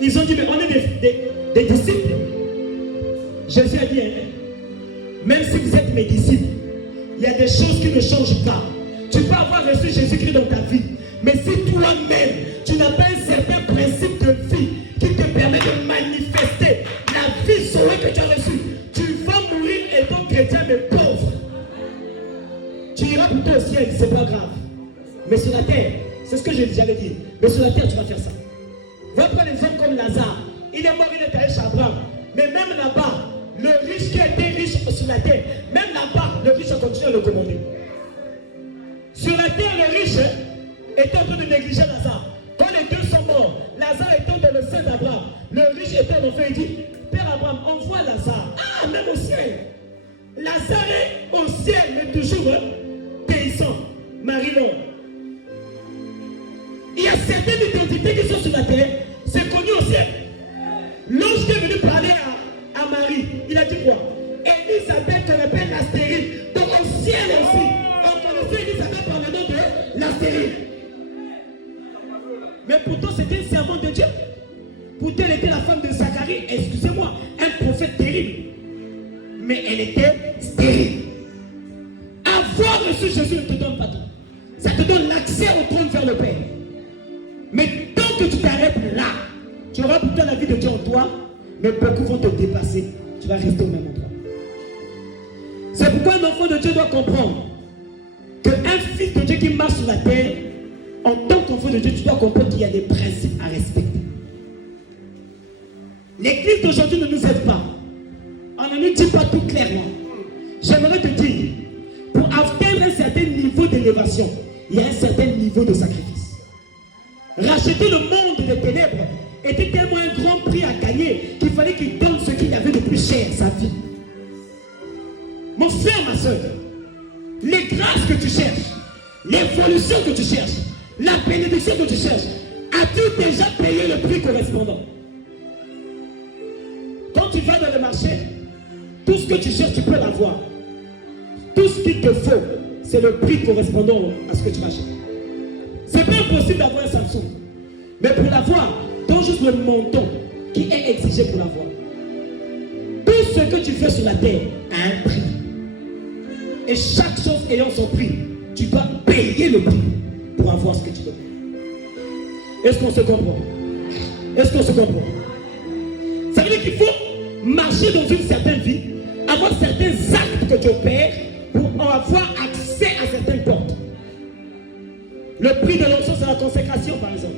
Ils ont dit, mais on est des disciples. Jésus a dit, même si vous êtes mes disciples, il y a des choses qui ne changent pas. Tu peux avoir reçu Jésus-Christ dans ta vie, mais si toi-même, tu n'as pas un certain principe de vie qui te permet de manifester la vie sauvée que tu as reçue, tu vas mourir étant chrétien mais pauvre. Tu iras plutôt au ciel, c'est pas grave. Mais sur la terre, c'est ce que j'allais dire. Mais sur la terre, tu vas faire ça. Va prendre l'exemple comme Lazare. Il est mort, il est allé chez Abraham. Mais même là-bas, le riche qui a été riche sur la terre, même là-bas, le riche a continué à le commander. Sur la terre, le riche était en train de négliger Lazare. Quand les deux sont morts, Lazare étant dans le sein d'Abraham, le riche était en enfer, il dit, Père Abraham, envoie Lazare. Ah, même au ciel. Lazare est au ciel, mais toujours paysan, Marie-Laure. Il y a certaines identités qui sont sur la terre, c'est connu au ciel. L'ange qui est venu parler à Marie, il a dit quoi? Élisabeth, qu'on appelle la stérile. Donc au ciel aussi, on connaissait Élisabeth par le nom de la stérile. Mais pourtant, c'était une servante de Dieu. Pourtant, elle était la femme de Zacharie, excusez-moi, un prophète terrible. Mais elle était stérile. Avoir reçu Jésus ne te donne pas tout. Ça te donne l'accès au trône vers le Père. Mais tant que tu t'arrêtes là, tu auras plutôt la vie de Dieu en toi, mais beaucoup vont te dépasser. Tu vas rester au même endroit. C'est pourquoi un enfant de Dieu doit comprendre qu'un fils de Dieu qui marche sur la terre, en tant qu'enfant de Dieu, tu dois comprendre qu'il y a des principes à respecter. L'église d'aujourd'hui ne nous aide pas. On ne nous dit pas tout clairement. J'aimerais te dire, pour atteindre un certain niveau d'élévation, il y a un certain niveau de sacrifice. Racheter le monde des ténèbres était tellement un grand prix à gagner qu'il fallait qu'il donne terre, sa vie. Mon frère, ma soeur, les grâces que tu cherches, l'évolution que tu cherches, la bénédiction que tu cherches, as-tu déjà payé le prix correspondant? Quand tu vas dans le marché, tout ce que tu cherches, tu peux l'avoir. Tout ce qu'il te faut, c'est le prix correspondant à ce que tu vas acheter. C'est pas impossible d'avoir un Samsung. Mais pour l'avoir, donne juste le montant qui est exigé pour l'avoir. Tout ce que tu fais sur la terre a un prix. Et chaque chose ayant son prix, tu dois payer le prix pour avoir ce que tu veux. Est-ce qu'on se comprend? Est-ce qu'on se comprend? Ça veut dire qu'il faut marcher dans une certaine vie, avoir certains actes que tu opères pour avoir accès à certaines portes. Le prix de l'onction, c'est la consécration, par exemple.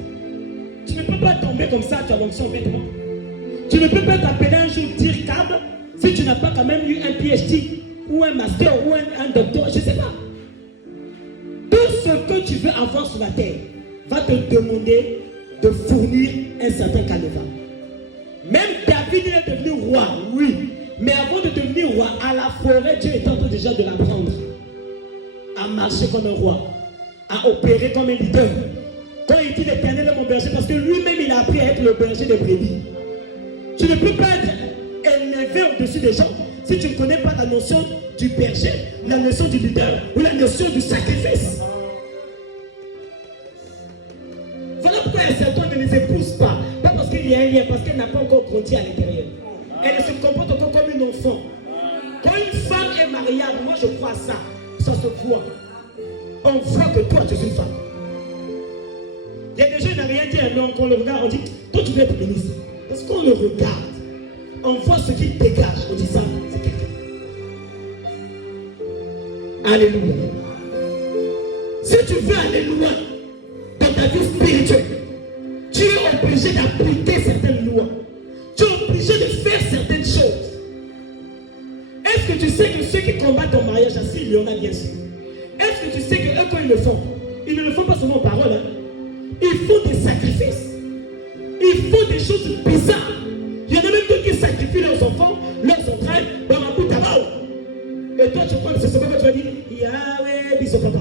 Tu ne peux pas tomber comme ça, tu as l'onction bêtement. Tu ne peux pas t'appeler un jour dire câble si tu n'as pas quand même eu un PhD ou un master ou un docteur, je ne sais pas. Tout ce que tu veux avoir sur la terre va te demander de fournir un certain canevas. Même David est devenu roi, oui. Mais avant de devenir roi, à la forêt, Dieu est en train déjà de l'apprendre à marcher comme un roi, à opérer comme un leader. Quand il dit l'Éternel est mon berger, parce que lui-même il a appris à être le berger des brebis. Tu ne peux pas être élevé au-dessus des gens si tu ne connais pas la notion du berger, la notion du leader ou la notion du sacrifice. Voilà pourquoi certains ne les épousent pas. Pas parce qu'il y a un lien, parce qu'elle n'a pas encore grandi à l'intérieur. Elle se comporte encore comme une enfant. Quand une femme est mariable, moi je crois ça, ça se voit. On voit que toi tu es une femme. Il y a des gens qui n'ont rien dit, mais quand on le regarde, on dit, toi tu veux être ministre. Parce qu'on le regarde, on voit ce qui dégage, on dit ça, c'est quelqu'un. Alléluia. Si tu veux aller loin dans ta vie spirituelle, tu es obligé d'appliquer certaines lois. Tu es obligé de faire certaines choses. Est-ce que tu sais que ceux qui combattent ton mariage, ainsi il y en a bien sûr. Est-ce que tu sais que eux quand ils le font, ils ne le font pas seulement en parole, hein? Ils font des sacrifices. Ils font des choses bizarres. Il y en a même d'autres qui sacrifient leurs enfants, leurs entrailles, dans un bout tabac. Et toi tu prends ce que tu vas dire, Yahweh, bisous papa.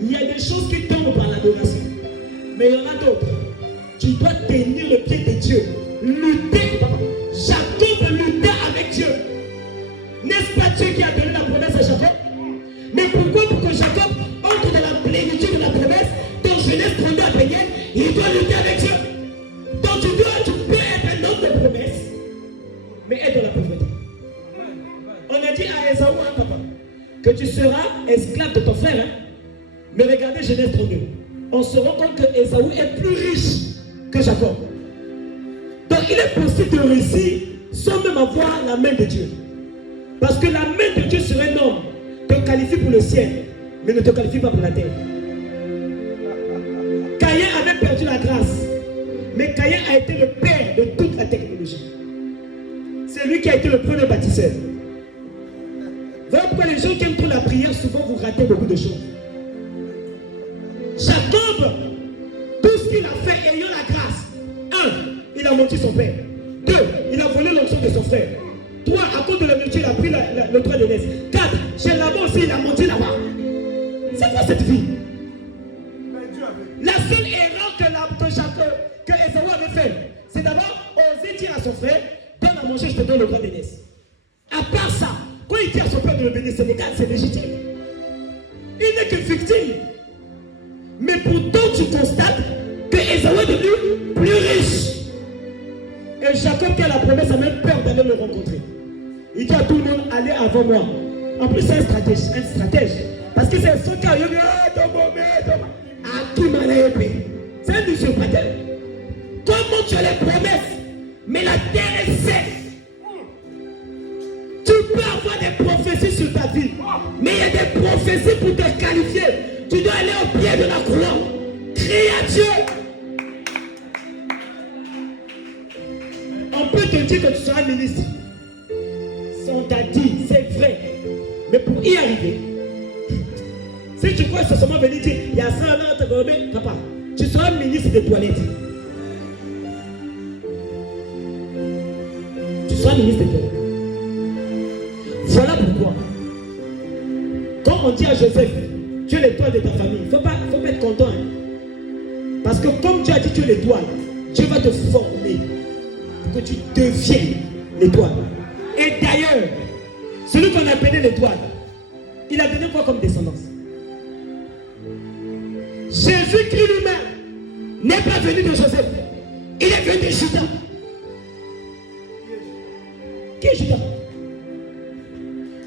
Il y a des choses qui tombent par l'adoration. Mais il y en a d'autres. Tu dois tenir le pied de Dieu. Lutter, papa. Jacob luttait avec Dieu. N'est-ce pas Dieu qui a donné la promesse à Jacob? Mais pourquoi pour que Jacob entre dans la plénitude de la promesse, dans Genèse 32 à Péniel, il doit lutter avec Dieu? Donc tu peux être un homme de promesse, mais être dans la pauvreté. On a dit à Esaü, hein, papa, que tu seras esclave de ton frère. Hein? Mais regardez Genèse 32. On se rend compte que Esaü est plus riche que Jacob. Donc il est possible de réussir sans même avoir la main de Dieu. Parce que la main de Dieu sur un homme te qualifie pour le ciel, mais ne te qualifie pas pour la terre. Caïn avait perdu la grâce, mais Caïn a été le père de toute la technologie. C'est lui qui a été le premier bâtisseur. Voilà pourquoi les gens qui aiment trop la prière, souvent vous ratez beaucoup de choses. Jacob, tout ce qu'il a fait ayant la grâce, 1, il a menti son père. 2, il a volé l'onction de son frère. 3, à cause de la multitude, il a pris le droit de naissance. 4, chez Laban aussi, il a menti là-bas. C'est quoi cette vie? La seule erreur que Esaü avait fait, c'est d'abord oser dire à son frère, donne à manger, je te donne le droit de naissance. À part ça, quand il dit à son père de le bénir, c'est légitime. Il n'est que victime. Mais pourtant, tu constates que Esaü est devenu plus riche. Et Jacob, qui a la promesse, a même peur d'aller le rencontrer. Il dit à tout le monde, allez avant moi. En plus, c'est un stratège. Parce que c'est son cas. Il dit, à qui m'a épée. C'est un usurpateur. Comment tu as les promesses, mais la terre est sèche. Tu peux avoir des prophéties sur ta vie, mais il y a des prophéties pour te qualifier. Tu dois aller au pied de la croix. Crie à Dieu. On peut te dire que tu seras ministre. On t'a dit, c'est vrai. Mais pour y arriver, si tu crois que c'est seulement venir dire, il y a ça là, papa, tu seras ministre des toilettes. Tu seras ministre des toilettes. Voilà pourquoi, quand on dit à Joseph, tu es l'étoile de ta famille, il ne faut pas être content. Hein. Parce que comme tu as dit tu es l'étoile, Dieu va te former pour que tu deviennes l'étoile. Et d'ailleurs, celui qu'on appelait l'étoile, il a donné quoi comme descendance? Jésus-Christ lui-même n'est pas venu de Joseph. Il est venu de Judas. Qui est Judas?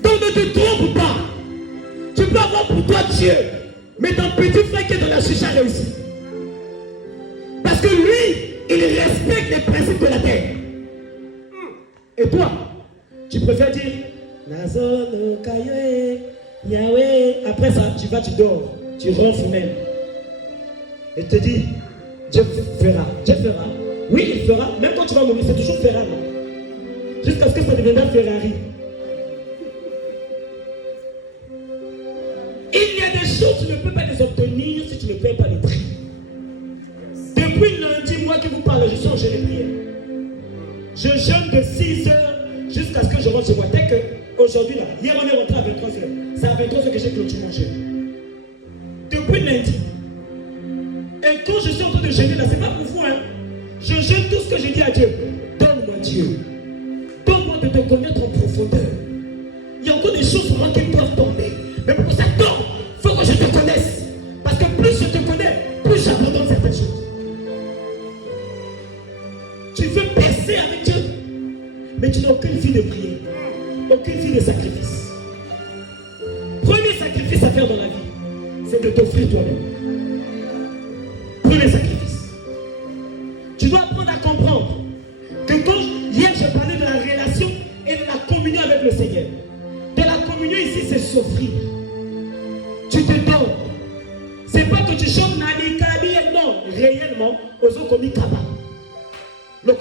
Donc ne te trompe pas. Tu peux avoir pour toi Dieu, mais ton petit frère qui est dans la chicha réussi. Parce que lui, il respecte les principes de la terre. Et toi, tu préfères dire Nazon, Kayoé, Yahweh. Après ça, tu dors, tu ronfles même. Et te dis, Dieu fera. Dieu fera. Oui, il fera. Même quand tu vas mourir, c'est toujours fera, non? Jusqu'à ce que ça devienne Ferrari. Il y a des choses que tu ne peux pas les obtenir si tu ne payes pas les prix. Depuis lundi, moi qui vous parle, je suis en jeûne de prière. Je jeûne de 6 heures jusqu'à ce que je rentre chez moi. Dès que aujourd'hui, là, hier on est rentré à 23 heures. C'est à 23 heures que j'ai clôturé mon jeûne. Depuis lundi. Et quand je suis en train de jeûner, là, c'est pas pour vous, hein. Je jeûne tout ce que je dis à Dieu. Donne-moi Dieu. Donne-moi de te connaître en profondeur. Il y a encore des choses pour moi qui doivent tomber. Mais pour que ça tombe, il faut que je te connaisse. Parce que plus je te connais, plus j'abandonne certaines choses. Tu veux percer avec Dieu, mais tu n'as aucune vie de prière, aucune vie de sacrifice. Premier sacrifice à faire dans la vie, c'est de t'offrir toi-même. Premier sacrifice. Tu dois apprendre à comprendre que quand hier je parlais de la relation et de la communion avec le Seigneur. De la communion ici, c'est s'offrir. Tu te donnes. C'est pas que tu chantes Nani Kabi, non, réellement, aux autres commis Kaba. Le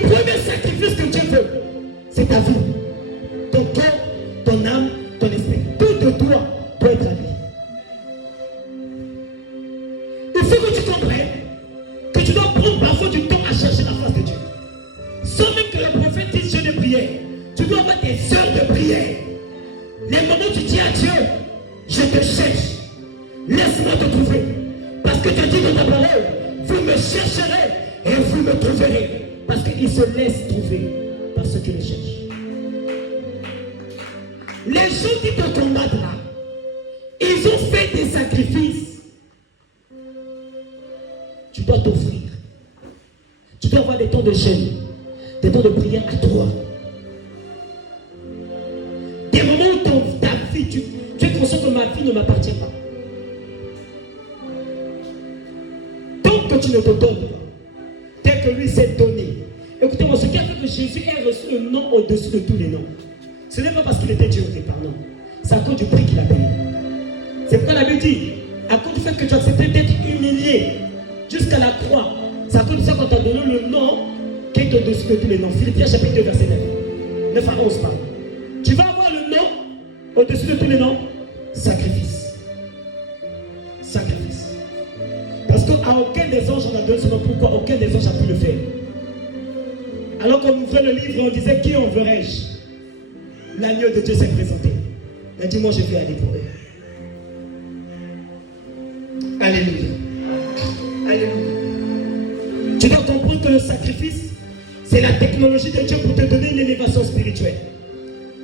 premier sacrifice que Dieu veut, c'est ta vie. Ton corps, ton âme, ton esprit. Tout de toi doit être à lui. Il faut que tu comprennes que tu dois prendre parfois du temps à chercher la face de Dieu. Sans même que le prophète dise jeûne de prière. Tu dois avoir des heures de prière. Les moments où tu dis à Dieu, je te cherche. Laisse-moi te trouver. Parce que tu dis dans ta parole, vous me chercherez et vous me trouverez. Parce qu'il se laisse trouver par ceux qui le cherchent. Les gens qui te combattent là, ils ont fait des sacrifices. Tu dois t'offrir. Tu dois avoir des temps de jeûne, des temps de prière à toi. Des moments où ta vie, tu es conscient que ma vie ne m'appartient pas. Tant que tu ne te donnes pas, tel que lui s'est donné. Écoutez-moi, ce qui a fait que Jésus ait reçu le nom au-dessus de tous les noms, ce n'est pas parce qu'il était Dieu au départ, non. C'est à cause du prix qu'il a payé. C'est pourquoi la Bible dit, à cause du fait que tu as accepté d'être humilié jusqu'à la croix, c'est à cause de ça qu'on t'a donné le nom qui est au-dessus de tous les noms. Philippiens chapitre 2, verset 9. 9 à 11, pardon. Tu vas avoir le nom au-dessus de tous les noms. Sacrifice. Sacrifice. Parce qu'à aucun des anges on a donné ce nom. Pourquoi aucun des anges a pu le faire? Alors qu'on ouvrait le livre, on disait qui enverrai-je? L'agneau de Dieu s'est présenté. Et dis-moi, je vais aller pour eux. Alléluia. Alléluia. Tu dois comprendre que le sacrifice, c'est la technologie de Dieu pour te donner une élévation spirituelle.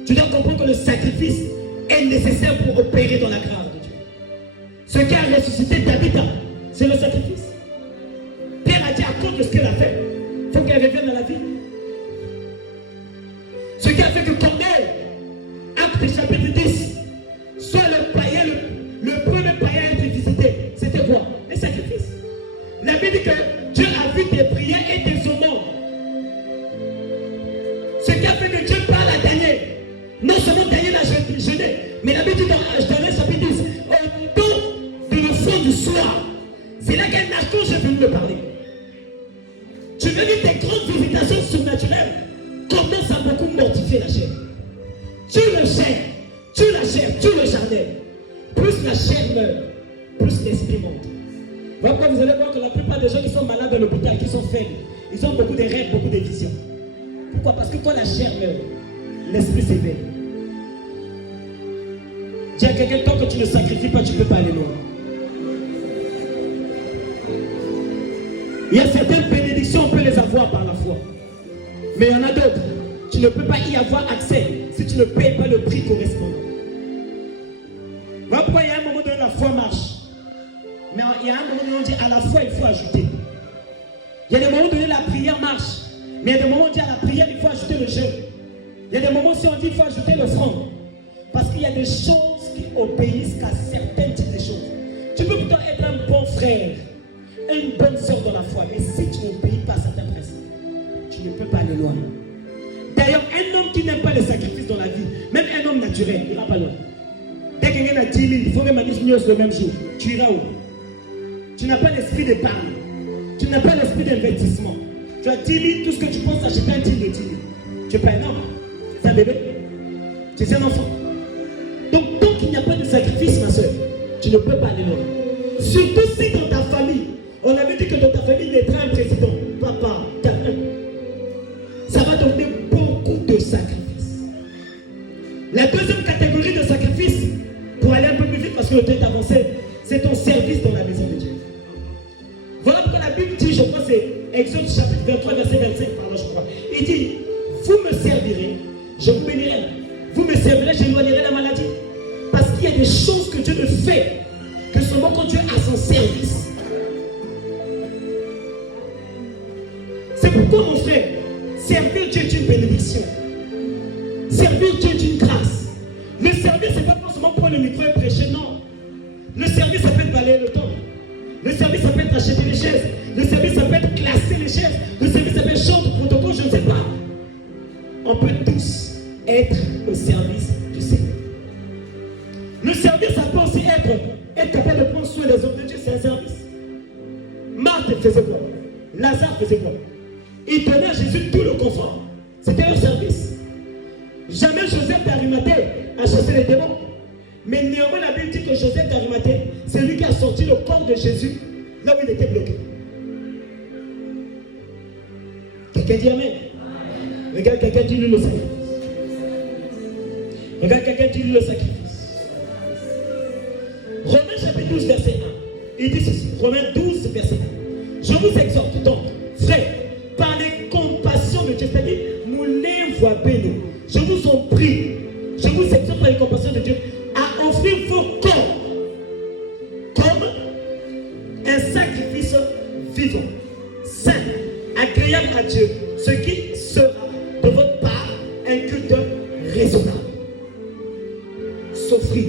Tu dois comprendre que le sacrifice est nécessaire pour opérer dans la grâce de Dieu. Ce qui a ressuscité David, c'est le sacrifice. Pierre a dit à cause de ce qu'elle a fait, il faut qu'elle revienne dans la vie. Ce qui a fait que Corneille, Actes chapitre 10, soit le païen, le premier païen à être visité, c'était quoi? Le sacrifice. La Bible dit que Dieu a vu tes prières et tes aumônes. Ce qui a fait que Dieu parle à Daniel. Non seulement Daniel a jeûné, mais la Bible dit dans Daniel chapitre 10, au temps de le fond du soir, c'est là qu'un archange est venu me parler. Tu veux dire des grandes visitations surnaturelles commencent à beaucoup mortifier la chair. Tu le cherches, tu le charnel. Plus la chair meurt, plus l'esprit monte. Voilà pourquoi vous allez voir que la plupart des gens qui sont malades à l'hôpital, qui sont faibles, ils ont beaucoup de rêves, beaucoup de visions. Pourquoi? Parce que quand la chair meurt, l'esprit s'éveille. Dis à quelqu'un, tant que tu ne sacrifies pas, tu ne peux pas aller loin. Il y a certaines bénédictions, on peut les avoir par la foi. Mais il y en a d'autres, tu ne peux pas y avoir accès si tu ne payes pas le prix correspondant. Voilà pourquoi il y a un moment donné, la foi marche. Mais il y a un moment donné, on dit à la foi, il faut ajouter. Il y a des moments donné, la prière marche. Mais il y a des moments où on dit à la prière, il faut ajouter le jeûne. Il y a des moments où on dit il faut ajouter l'offrande. Parce qu'il y a des choses qui obéissent qu'à certains types de choses. Tu peux pourtant être un bon frère, une bonne soeur dans la foi, mais si tu n'obéis pas à certains principes, tu ne peux pas aller loin. D'ailleurs, un homme qui n'aime pas les sacrifices dans la vie, même un homme naturel, il n'ira pas loin. Dès que quelqu'un a 10 000, il faut que Manis Nios le même jour. Tu iras où? Tu n'as pas l'esprit d'épargne. Tu n'as pas l'esprit d'investissement. Tu as 10 000, tout ce que tu penses acheter un deal de 10 000. Tu n'es pas un homme. Tu es un bébé. Tu es un enfant. Donc, tant qu'il n'y a pas de sacrifice, ma soeur, tu ne peux pas aller loin. Surtout si dans ta famille, on avait dit que dans ta famille, il naîtra un président. Papa, ça va donner beaucoup de sacrifices. La deuxième catégorie de sacrifices, pour aller un peu plus vite parce que le temps est avancé, c'est ton service dans la maison de Dieu. Voilà pourquoi la Bible dit, je crois, c'est Exode chapitre 23, verset 25, pardon, je crois. Il dit, vous me servirez, je vous bénirai. Vous me servirez, j'éloignerai la maladie. Parce qu'il y a des choses que Dieu ne fait que seulement quand Dieu a son service. C'est pourquoi, mon frère, servir Dieu est une bénédiction. Servir Dieu est une grâce. Le service, ce n'est pas forcément prendre le micro et prêcher, non. Le service, ça peut être balayer le temps. Le service, ça peut être acheter les chaises. Le service, ça peut être classer les chaises. Le service, ça peut être chanter, protocole, je ne sais pas. On peut tous être au service du Seigneur. Le service, ça peut aussi être capable de prendre soin des hommes de Dieu, c'est un service. Marthe faisait quoi? Lazare faisait quoi? Il donnait à Jésus tout le confort. C'était un service. Jamais Joseph d'Arimathée a chassé les démons. Mais néanmoins, la Bible dit que Joseph d'Arimathée, c'est lui qui a sorti le corps de Jésus là où il était bloqué. Quelqu'un dit Amen. Regarde quelqu'un dit lui le sacrifice. Regarde quelqu'un dit lui le sacrifice. Romains chapitre 12, verset 1. Il dit ceci. Romains 12, verset 1. Je vous exhorte donc, frères, par les compassions de Dieu, c'est-à-dire, moulez voix bénou. Je vous en prie, je vous exhorte par les compassions de Dieu à offrir vos corps comme un sacrifice vivant, saint, agréable à Dieu, ce qui sera de votre part un culte raisonnable. S'offrir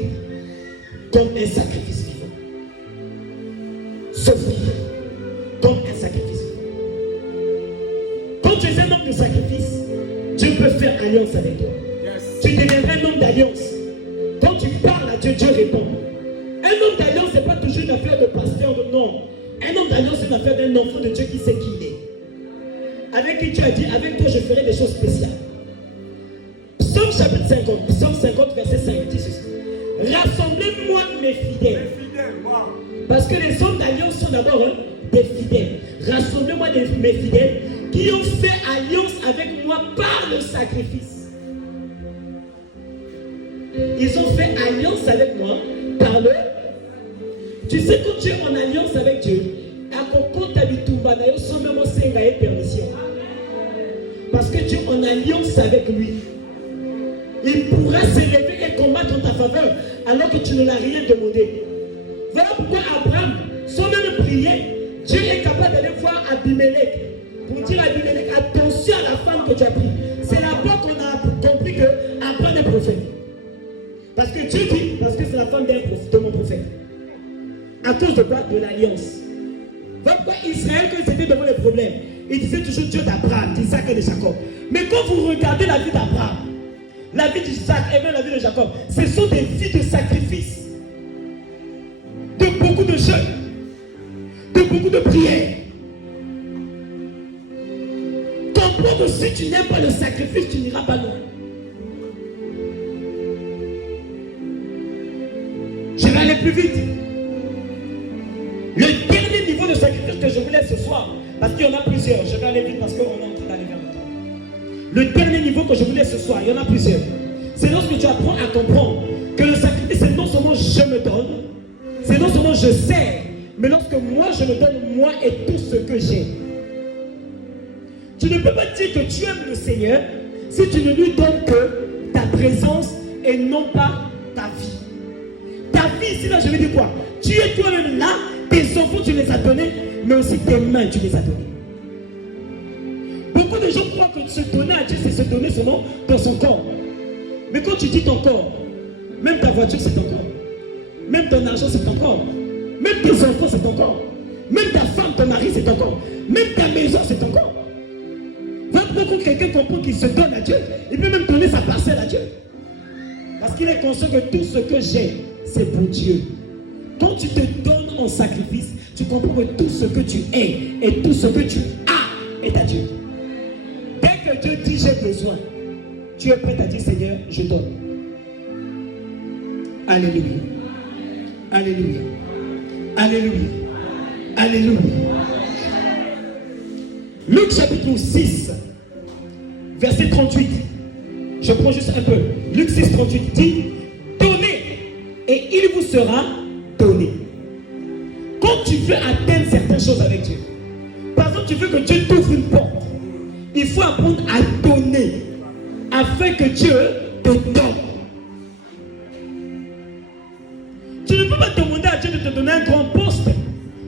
comme un sacrifice vivant. S'offrir comme un sacrifice vivant. Quand tu es un homme de sacrifice, Dieu peut faire alliance avec toi. Tu deviendras un homme d'alliance. Quand tu parles à Dieu, Dieu répond. Un homme d'alliance, ce n'est pas toujours une affaire de pasteur, non. Un homme d'alliance, c'est une affaire d'un enfant de Dieu qui sait qui il est. Avec qui Dieu a dit, avec toi je ferai des choses spéciales. Psaume chapitre 50, Psaume 50, verset 5, dit ceci. Rassemblez-moi mes fidèles. Parce que les hommes d'alliance sont d'abord des fidèles. Rassemblez-moi mes fidèles qui ont fait alliance avec moi par le sacrifice. Ils ont fait alliance avec moi par le... Tu sais, quand tu es en alliance avec Dieu, permission. Parce que tu es en alliance avec lui. Il pourra s'élever et combattre en ta faveur alors que tu ne l'as rien demandé. Voilà pourquoi Abraham, sans même prier, Dieu est capable d'aller voir Abimelech pour dire à Abimelech, attention à la femme que tu as prise. C'est là-bas qu'on a compris que Abraham est prophète. Parce que Dieu dit, parce que c'est la femme de mon prophète. À cause de quoi? De l'alliance. Voilà pourquoi Israël, quand ils étaient devant les problèmes, il disait toujours Dieu d'Abraham, d'Isaac et de Jacob. Mais quand vous regardez la vie d'Abraham, la vie d'Isaac et même la vie de Jacob, ce sont des vies de sacrifice, de beaucoup de jeûnes, de beaucoup de prières. Comprends que si tu n'aimes pas le sacrifice, tu n'iras pas loin. Je vais aller plus vite. Le dernier niveau de sacrifice que je voulais ce soir, parce qu'il y en a plusieurs, je vais aller vite parce qu'on est en train d'aller vers le temps. Le dernier niveau que je voulais ce soir, il y en a plusieurs. C'est lorsque tu apprends à comprendre que le sacrifice, c'est non seulement je me donne, c'est non seulement je sers, mais lorsque moi je me donne, moi et tout ce que j'ai. Tu ne peux pas dire que tu aimes le Seigneur si tu ne lui donnes que ta présence et non pas ta vie. Ta vie, ici là, je veux dire quoi? Tu es toi-même là, tes enfants tu les as donnés, mais aussi tes mains tu les as donnés. Beaucoup de gens croient que se donner à Dieu, c'est se donner son nom dans son corps. Mais quand tu dis ton corps, même ta voiture c'est ton corps, même ton argent c'est ton corps, même tes enfants c'est ton corps, même ta femme, ton mari c'est ton corps, même ta maison c'est ton corps. Quand quelqu'un comprend qu'il se donne à Dieu, il peut même donner sa parcelle à Dieu. Parce qu'il est conscient que tout ce que j'ai, c'est pour Dieu. Quand tu te donnes en sacrifice, tu comprends que tout ce que tu es et tout ce que tu as est à Dieu. Dès que Dieu dit j'ai besoin, tu es prêt à dire Seigneur, je donne. Alléluia. Alléluia. Alléluia. Alléluia. Luc chapitre 6, verset 38. Je prends juste un peu. Luc 6, 38 dit, donnez et il vous sera donné. Quand tu veux atteindre certaines choses avec Dieu, par exemple, tu veux que Dieu t'ouvre une porte, il faut apprendre à donner afin que Dieu te donne. Tu ne peux pas demander à Dieu de te donner un grand poste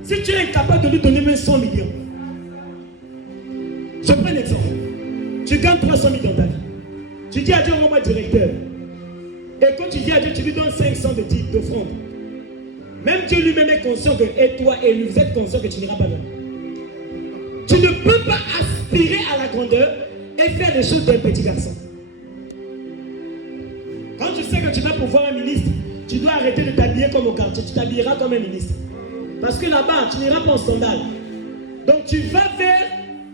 si tu es incapable de lui donner même 100 millions. Je prends un exemple. Tu gagnes 300 000 dans ta vie. Tu dis à Dieu, rends-moi directeur. Et quand tu dis à Dieu, tu lui donnes 500 d'offrande. Même Dieu lui-même est conscient que, et toi et lui, vous êtes conscient que tu n'iras pas loin. Tu ne peux pas aspirer à la grandeur et faire des choses d'un petit garçon. Quand tu sais que tu vas pouvoir un ministre, tu dois arrêter de t'habiller comme au quartier. Tu t'habilleras comme un ministre. Parce que là-bas, tu n'iras pas en sandales. Donc tu vas vers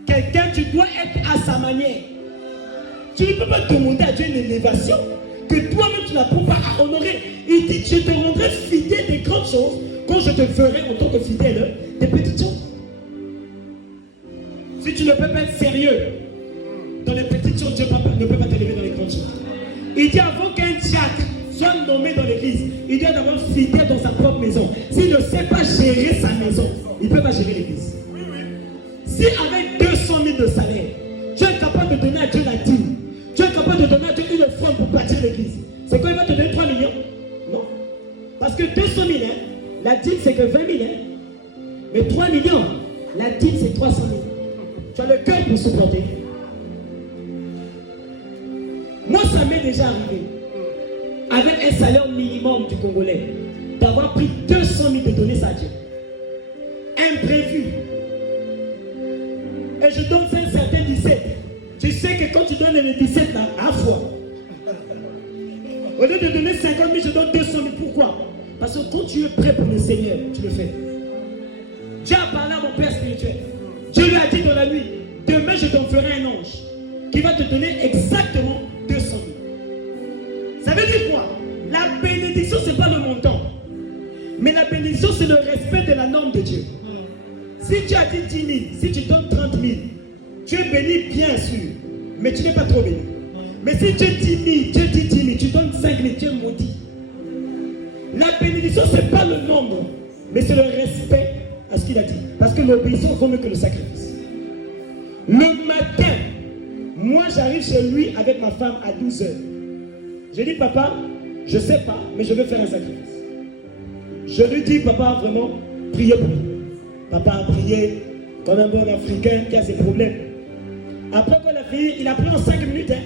quelqu'un, tu dois être à sa manière. Tu ne peux pas demander à Dieu une élévation que toi-même tu n'apprends pas à honorer. Il dit, je te rendrai fidèle des grandes choses quand je te ferai en tant que fidèle des petites choses. Si tu ne peux pas être sérieux dans les petites choses, Dieu ne peut pas t'élever dans les grandes choses. Il dit, avant qu'un diacre soit nommé dans l'église, il doit d'abord fidèle dans sa propre maison. S'il ne sait pas gérer sa maison, il ne peut pas gérer l'église. Si avec 200 000 de salaire, tu es capable de donner à Dieu la dîme, tu es capable de donner à Dieu une offrande pour bâtir l'église, c'est quoi, il va te donner 3 millions? Non. Parce que 200 000, hein, la dîme c'est que 20 000. Hein. Mais 3 millions, la dîme c'est 300 000. Tu as le cœur pour supporter. Moi, ça m'est déjà arrivé, avec un salaire minimum du Congolais, d'avoir pris 200 000 de donner ça à Dieu. Imprévu. Et je donne un certain 17. Tu sais que quand tu donnes les 17 là, à fois. Au lieu de donner 50 000, je donne 200 000. Pourquoi? Parce que quand tu es prêt pour le Seigneur, tu le fais. Dieu a parlé à mon père spirituel. Dieu lui a dit dans la nuit, demain je t'en ferai un ange qui va te donner exactement 200 000. Ça veut dire quoi? La bénédiction, ce n'est pas le montant. Mais la bénédiction, c'est le respect de la norme de Dieu. Si tu as dit 10 000, si tu donnes 30 000, tu es béni bien sûr, mais tu n'es pas trop béni. Mais si Dieu dit 10 000, Dieu dit 10 000, tu donnes 5 000, tu es maudit. La bénédiction, ce n'est pas le nombre, mais c'est le respect à ce qu'il a dit. Parce que l'obéissance vaut mieux que le sacrifice. Le matin, moi j'arrive chez lui avec ma femme à 12 h. Je dis, papa, je ne sais pas, mais je veux faire un sacrifice. Je lui dis, papa, vraiment, priez pour lui. Papa a prié comme un bon Africain qui a ses problèmes. Après, quand il a fini, il a pris en 5 minutes. Hein.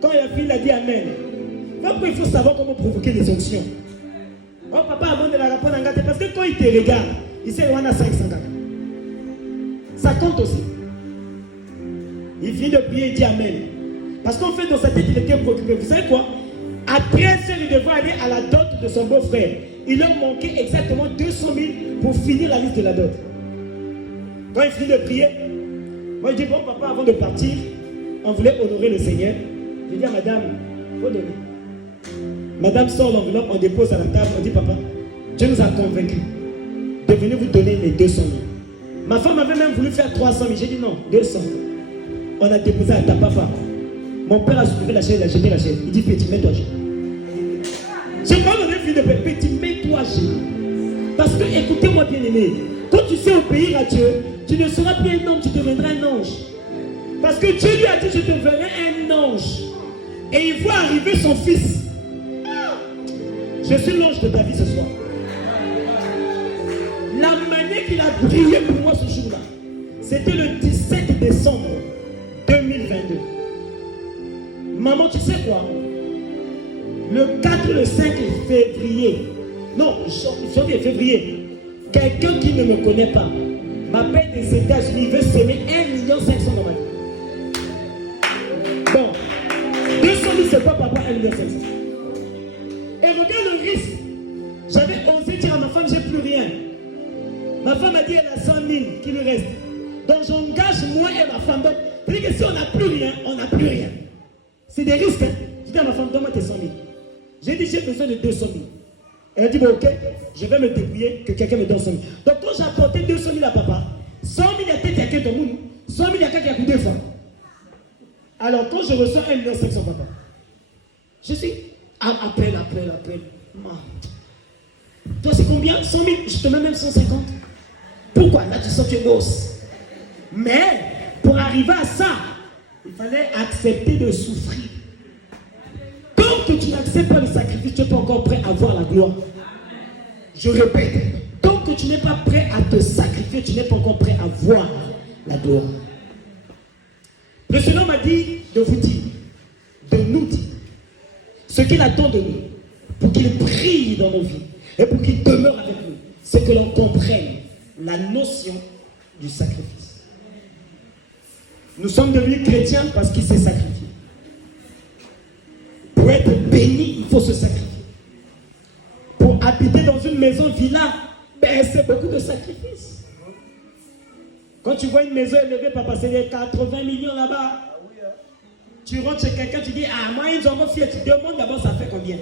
Quand il a fini, il a dit Amen. Pourquoi il faut savoir comment provoquer les onctions? Oh, papa, avant de la répondre en gâté, parce que quand il te regarde, il sait qu'il y a 500 gars. Ça compte aussi. Il finit de prier, il dit Amen. Parce qu'en fait, dans sa tête, il était préoccupé. Vous savez quoi? À 13 h, il devait aller à la dot de son beau-frère. Il leur manquait exactement 200 000 pour finir la liste de la dot. Quand il finit de prier, moi je dis, bon papa, avant de partir, on voulait honorer le Seigneur. Je dis à madame, il faut donner. Madame sort l'enveloppe, on dépose à la table, on dit, papa, Dieu nous a convaincus de venir vous donner les 200 000. Ma femme avait même voulu faire 300 000. J'ai dit non, 200. On a déposé à ta papa. Mon père a soulevé la chaise, il a jeté la chaise. Il dit, petit, mets-toi à genoux. Je ne vais pas donner fille de petit, mets-toi à genoux. Parce que, écoutez-moi bien aimé, quand tu sais obéir à Dieu, tu ne seras plus un homme, tu deviendras un ange. Parce que Dieu lui a dit, je te verrai un ange. Et il voit arriver son fils. Je suis l'ange de ta vie ce soir. La manière qu'il a brillé pour moi ce jour-là, c'était le 17 décembre 2022. Maman, tu sais quoi? Le 4 et le 5 février, non, janvier, février, quelqu'un qui ne me connaît pas m'appelle des États-Unis, veut s'aimer 1,5 million dans ma vie. Bon, 200 000 c'est pas papa, 1,5 million. Et regarde le risque. J'avais osé dire à ma femme, j'ai plus rien. Ma femme a dit, elle a 100 000 qui lui reste. Donc j'engage moi et ma femme. Donc, c'est-à-dire que si on n'a plus rien, on n'a plus rien. C'est des risques. Hein? Je dis à ma femme, donne-moi tes 100 000. J'ai dit, j'ai besoin de 200 000. Elle a dit, bon, ok, je vais me débrouiller, que quelqu'un me donne 100 000. Donc quand j'ai apporté 200 000 à papa, 100 000 il y a peut-être quelqu'un de monde, 100 000 il y a quelqu'un qui a coûté 2 fois. Alors quand je reçois 1,5 million papa, je suis, appelle. Toi c'est combien? 100 000, je te mets même 150. Pourquoi? Là tu sens que tu bosses. Mais pour arriver à ça, il fallait accepter de souffrir. Tant que tu n'acceptes pas le sacrifice, tu n'es pas encore prêt à voir la gloire. Je répète, tant que tu n'es pas prêt à te sacrifier, tu n'es pas encore prêt à voir la gloire. Le Seigneur m'a dit de vous dire, de nous dire, ce qu'il attend de nous, pour qu'il brille dans nos vies, et pour qu'il demeure avec nous, c'est que l'on comprenne la notion du sacrifice. Nous sommes devenus chrétiens parce qu'il s'est sacrifié. Pour être béni, il faut se sacrifier. Pour habiter dans une maison villa, ben, c'est beaucoup de sacrifices. Quand tu vois une maison élevée, papa, c'est les 80 millions là-bas. Tu rentres chez quelqu'un, tu dis, ah, moi, ils ont fait, tu demandes d'abord, ça fait combien?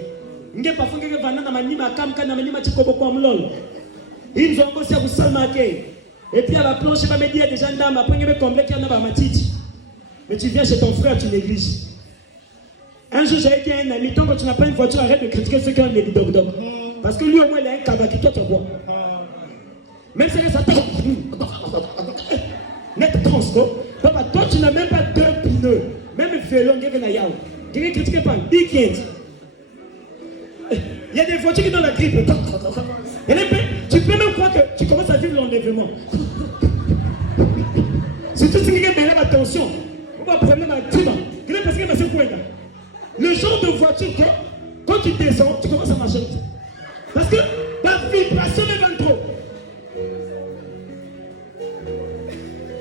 Ils ont aussi à vous salmaquer. Et puis à la planche, il va me dire, des gendarmes, après, il va combler qu'il y en a ma matiti. Mais tu viens chez ton frère, tu négliges. Un jour, j'avais dit à un ami, tant que tu n'as pas une voiture, arrête de critiquer ceux qui ont des dog-dog. Parce que lui, au moins, il a un kavaki, toi, tu bois. Même si ça t'attend. Net transco. Papa, toi, tu n'as même pas 2 pneus. Même vélo, il y a un yao. Il y a un critiqué par Big Yent. Il y a des voitures qui donnent la grippe. Tu peux même croire que tu commences à vivre l'enlèvement. Surtout si quelqu'un met attention. On va problème à tout. Le genre de voiture que, quand tu descends, tu commences à marcher. Parce que la vibration est même trop.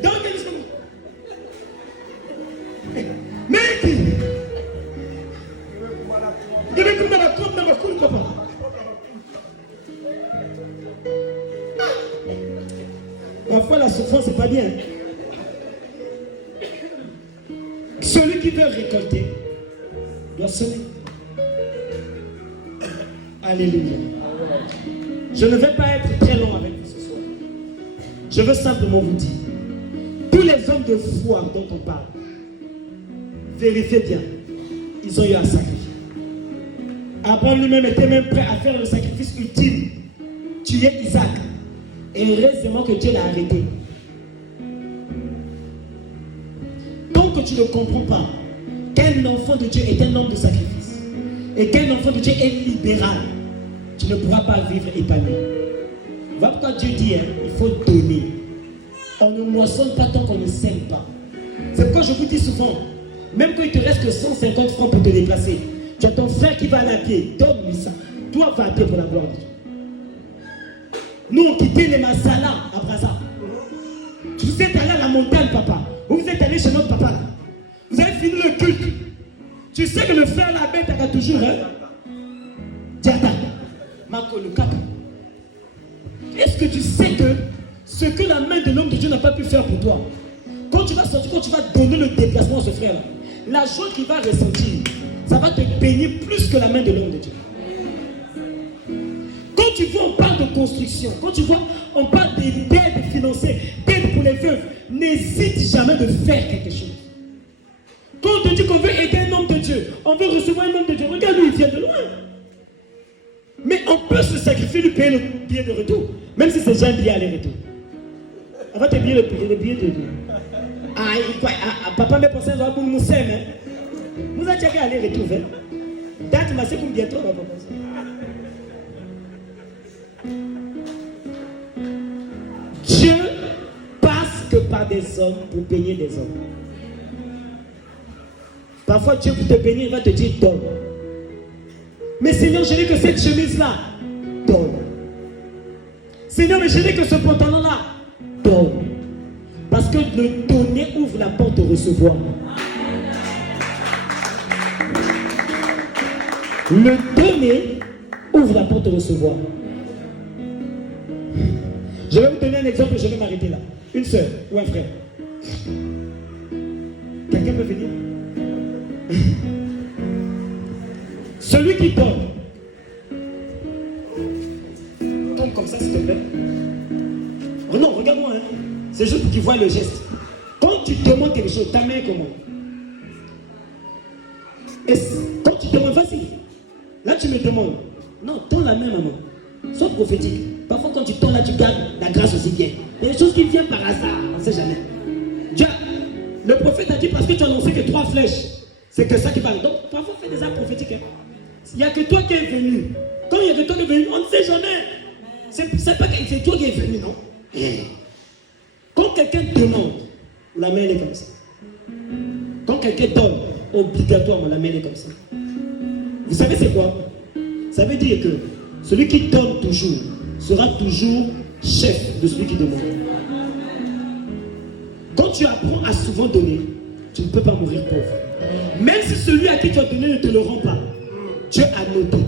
Donc, mais qui? Il est comme dans la côte, dans la cour, papa. Parfois, la souffrance, c'est pas bien. Celui qui veut récolter doit sonner. Alléluia. Je ne vais pas être très long avec vous ce soir. Je veux simplement vous dire, tous les hommes de foi dont on parle, vérifiez bien, ils ont eu un sacrifice. Abraham lui-même était même prêt à faire le sacrifice ultime, tuer Isaac. Et heureusement que Dieu l'a arrêté. Tant que tu ne comprends pas qu'un enfant de Dieu est un homme de sacrifice et qu'un enfant de Dieu est libéral, tu ne pourras pas vivre épanoui. Voilà pourquoi Dieu dit, hein, il faut donner. On ne moissonne pas tant qu'on ne sème pas. C'est pourquoi je vous dis souvent, même quand il te reste que 150 francs pour te déplacer, tu as ton frère qui va aller à pied, donne-lui ça. Toi, va à pied pour la gloire de Dieu. Nous, on quittait les Masala à Brazza. Vous êtes allé à la montagne, papa. Vous êtes allé chez notre papa. Là. Vous avez fini le culte. Tu sais que le frère la bête a toujours, hein? Diata, Mako, le caca. Est-ce que tu sais que ce que la main de l'homme de Dieu n'a pas pu faire pour toi, quand tu vas sortir, quand tu vas donner le déplacement à ce frère-là, la joie qu'il va ressentir, ça va te bénir plus que la main de l'homme de Dieu. Quand tu vois, on parle de construction, quand tu vois, on parle d'aide financière, d'aide pour les veuves, n'hésite jamais de faire quelque chose. Quand on te dit qu'on veut aider un recevoir un homme de Dieu. Regarde, lui, il vient de loin. Mais on peut se sacrifier, lui payer le billet de retour. Même si c'est déjà un billet aller-retour. On va te payer le billet de retour. Papa me pensait à vous, nous sommes. Nous avons déjà aller-retour. Date, ma c'est comme bientôt, on va penser. Dieu passe que par des hommes pour payer des hommes. Parfois, Dieu pour te bénir, il va te dire donne. Mais Seigneur, je dis que cette chemise-là, donne. Seigneur, mais je dis que ce pantalon-là, donne. Parce que le donner ouvre la porte au recevoir. Le donner ouvre la porte au recevoir. Je vais vous donner un exemple et je vais m'arrêter là. Une soeur ou un frère. Quelqu'un peut venir? Celui qui donne. Tombe comme ça, s'il te plaît. Oh non, regarde-moi. Hein. C'est juste pour qu'ils voient le geste. Quand tu demandes quelque chose, ta main est comment? Et quand tu demandes, vas-y. Là, tu me demandes. Non, tends la main, maman. Sois prophétique. Parfois, quand tu tends là, tu gardes la grâce aussi bien. Il y a des choses qui viennent par hasard. On ne sait jamais. Dieu, le prophète a dit parce que tu as annoncé que 3 flèches, c'est que ça qui parle. Donc, parfois, fais des actes prophétiques. Hein. Il n'y a que toi qui es venu. Quand il y a que toi qui es venu, on ne sait jamais. C'est pas que c'est toi qui es venu, non? Quand quelqu'un demande, la main elle est comme ça. Quand quelqu'un donne, obligatoirement, la main elle est comme ça. Vous savez c'est quoi? Ça veut dire que celui qui donne toujours sera toujours chef de celui qui demande. Quand tu apprends à souvent donner, tu ne peux pas mourir pauvre. Même si celui à qui tu as donné ne te le rend pas, Dieu a noté.